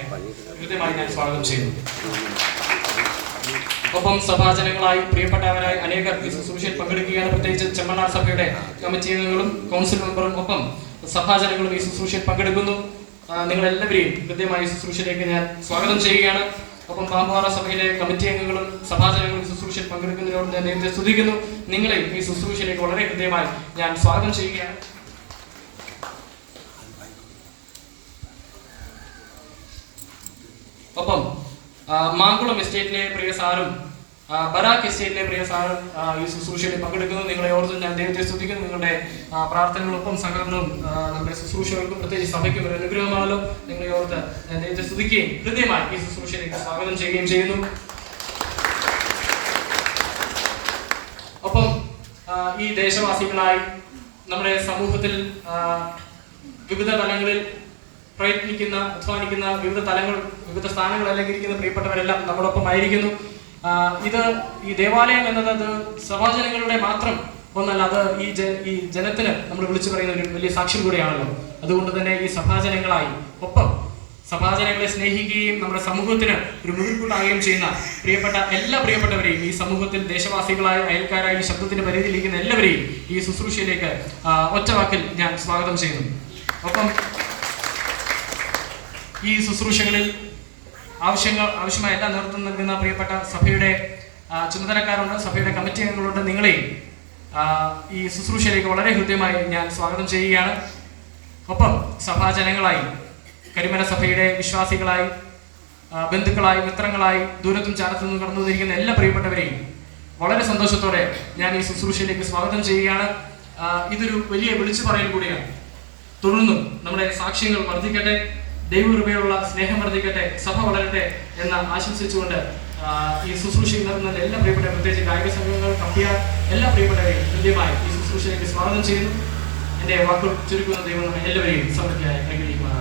ഹൃദ്യമായി ഞാൻ സ്വാഗതം ചെയ്യുന്നു. ഒപ്പം സഭാജനങ്ങളായി പ്രിയപ്പെട്ടവരായി അനേകർ ഈ ശുശ്രൂഷയിൽ പങ്കെടുക്കുകയാണ്. പ്രത്യേകിച്ച് ചെമ്മണ്ണാർ സഭയുടെ കമ്മിറ്റി അംഗങ്ങളും കൗൺസിൽ മെമ്പറും ഒപ്പം സഭാജനങ്ങളും ഈ ശുശ്രൂഷയിൽ പങ്കെടുക്കുന്നു. നിങ്ങളെല്ലാവരെയും കൃത്യമായി ഈ ശുശ്രൂഷയിലേക്ക് ഞാൻ സ്വാഗതം ചെയ്യുകയാണ്. ഒപ്പം പാമ്പാറ സഭയിലെ കമ്മിറ്റി അംഗങ്ങളും സഭാജനങ്ങളും ഈ ശുശ്രൂഷയിൽ പങ്കെടുക്കുന്നതിനോട് ഞാൻ ദൈവത്തെ സ്തുതിക്കുന്നു. നിങ്ങളെയും ഈ ശുശ്രൂഷയിലേക്ക് വളരെ ഹൃദ്യമായി ഞാൻ സ്വാഗതം ചെയ്യുകയാണ്. ഒപ്പം മാങ്കുളം എസ്റ്റേറ്റിലെ പ്രിയ സാറും ബറാക്ക് എസ്റ്റേറ്റിലെ പ്രിയ സാറും ഈ ശുശ്രൂഷയിൽ പങ്കെടുക്കുന്നു. നിങ്ങളെ ഓർത്ത് ഞാൻ ദൈവത്തെ സ്തുതിക്കുന്നു. നിങ്ങളുടെ പ്രാർത്ഥനകളൊപ്പം സഹകരണവും നമ്മുടെ ശുശ്രൂഷകൾക്കും പ്രത്യേകിച്ച് സഭയ്ക്കും ഒരു അനുഗ്രഹമാണല്ലോ. നിങ്ങളെ ഓർത്ത് ഞാൻ ദൈവത്തെ സ്തുതിക്കുകയും ഹൃദ്യമായി ഈ ശുശ്രൂഷയിലേക്ക് സ്വാഗതം ചെയ്യുകയും ചെയ്യുന്നു. ഒപ്പം ഈ ദേശവാസികളായി നമ്മുടെ സമൂഹത്തിൽ വിവിധ തലങ്ങളിൽ പ്രയത്നിക്കുന്ന അധ്വാനിക്കുന്ന വിവിധ സ്ഥാനങ്ങൾ അലങ്കരിക്കുന്ന പ്രിയപ്പെട്ടവരെല്ലാം നമ്മോടൊപ്പം ആയിരിക്കുന്നു. ഈ ദേവാലയം എന്നത് അത് സഭാജനങ്ങളുടെ മാത്രം ഒന്നല്ല, അത് ഈ ജനത്തിന് നമ്മൾ വിളിച്ചു പറയുന്ന ഒരു വലിയ സാക്ഷ്യം കൂടിയാണല്ലോ. അതുകൊണ്ട് തന്നെ ഈ സഭാജനങ്ങളായി ഒപ്പം സഭാജനങ്ങളെ സ്നേഹിക്കുകയും നമ്മുടെ സമൂഹത്തിന് ഒരു മുതൽക്കൂട്ടാകുകയും ചെയ്യുന്ന എല്ലാ പ്രിയപ്പെട്ടവരെയും ഈ സമൂഹത്തിൽ ദേശവാസികളായ അയൽക്കാരായി ശബ്ദത്തിന്റെ പരിധിയിലിരിക്കുന്ന എല്ലാവരെയും ഈ ശുശ്രൂഷയിലേക്ക് ഒറ്റവാക്കിൽ ഞാൻ സ്വാഗതം ചെയ്യുന്നു. ഒപ്പം ഈ ശുശ്രൂഷകളിൽ ആവശ്യമായ എല്ലാ നേതൃത്വം നൽകുന്ന പ്രിയപ്പെട്ട സഭയുടെ ചുമതലക്കാരുണ്ട്, സഭയുടെ കമ്മിറ്റി അംഗങ്ങളുണ്ട്. നിങ്ങളെയും ഈ ശുശ്രൂഷയിലേക്ക് വളരെ ഹൃദ്യമായി ഞാൻ സ്വാഗതം ചെയ്യുകയാണ്. ഒപ്പം സഭാജനങ്ങളായി കരിമല സഭയുടെ വിശ്വാസികളായി ബന്ധുക്കളായി മിത്രങ്ങളായി ദൂരത്തും ചാരത്തുനിന്നും കടന്നു വന്നിരിക്കുന്ന എല്ലാ പ്രിയപ്പെട്ടവരെയും വളരെ സന്തോഷത്തോടെ ഞാൻ ഈ ശുശ്രൂഷയിലേക്ക് സ്വാഗതം ചെയ്യുകയാണ്. ഇതൊരു വലിയ വിളിച്ചു പറയൽ കൂടിയാണ്. തുടർന്നും നമ്മുടെ സാക്ഷ്യങ്ങൾ വർദ്ധിക്കട്ടെ, ദൈവകൃപയുള്ള സ്നേഹം വർദ്ധിക്കട്ടെ, സഭ വളരട്ടെ എന്ന് ആശംസിച്ചുകൊണ്ട് ഈ ശുശ്രൂഷയിൽ നടന്ന എല്ലാ പ്രിയപ്പെട്ട, പ്രത്യേകിച്ച് ഗായക സംഘങ്ങൾ, കമ്പിയാർ, എല്ലാ പ്രിയപ്പെട്ടവരെയും കൃത്യമായി ഈ ശുശ്രൂഷയിലേക്ക് സ്വാഗതം ചെയ്യുന്നു. എൻ്റെ വാക്കുകൾ ചുരുക്കുന്ന ദൈവം എല്ലാവരെയും സമൃദ്ധിയായി അനുഗ്രഹിക്കുവാൻ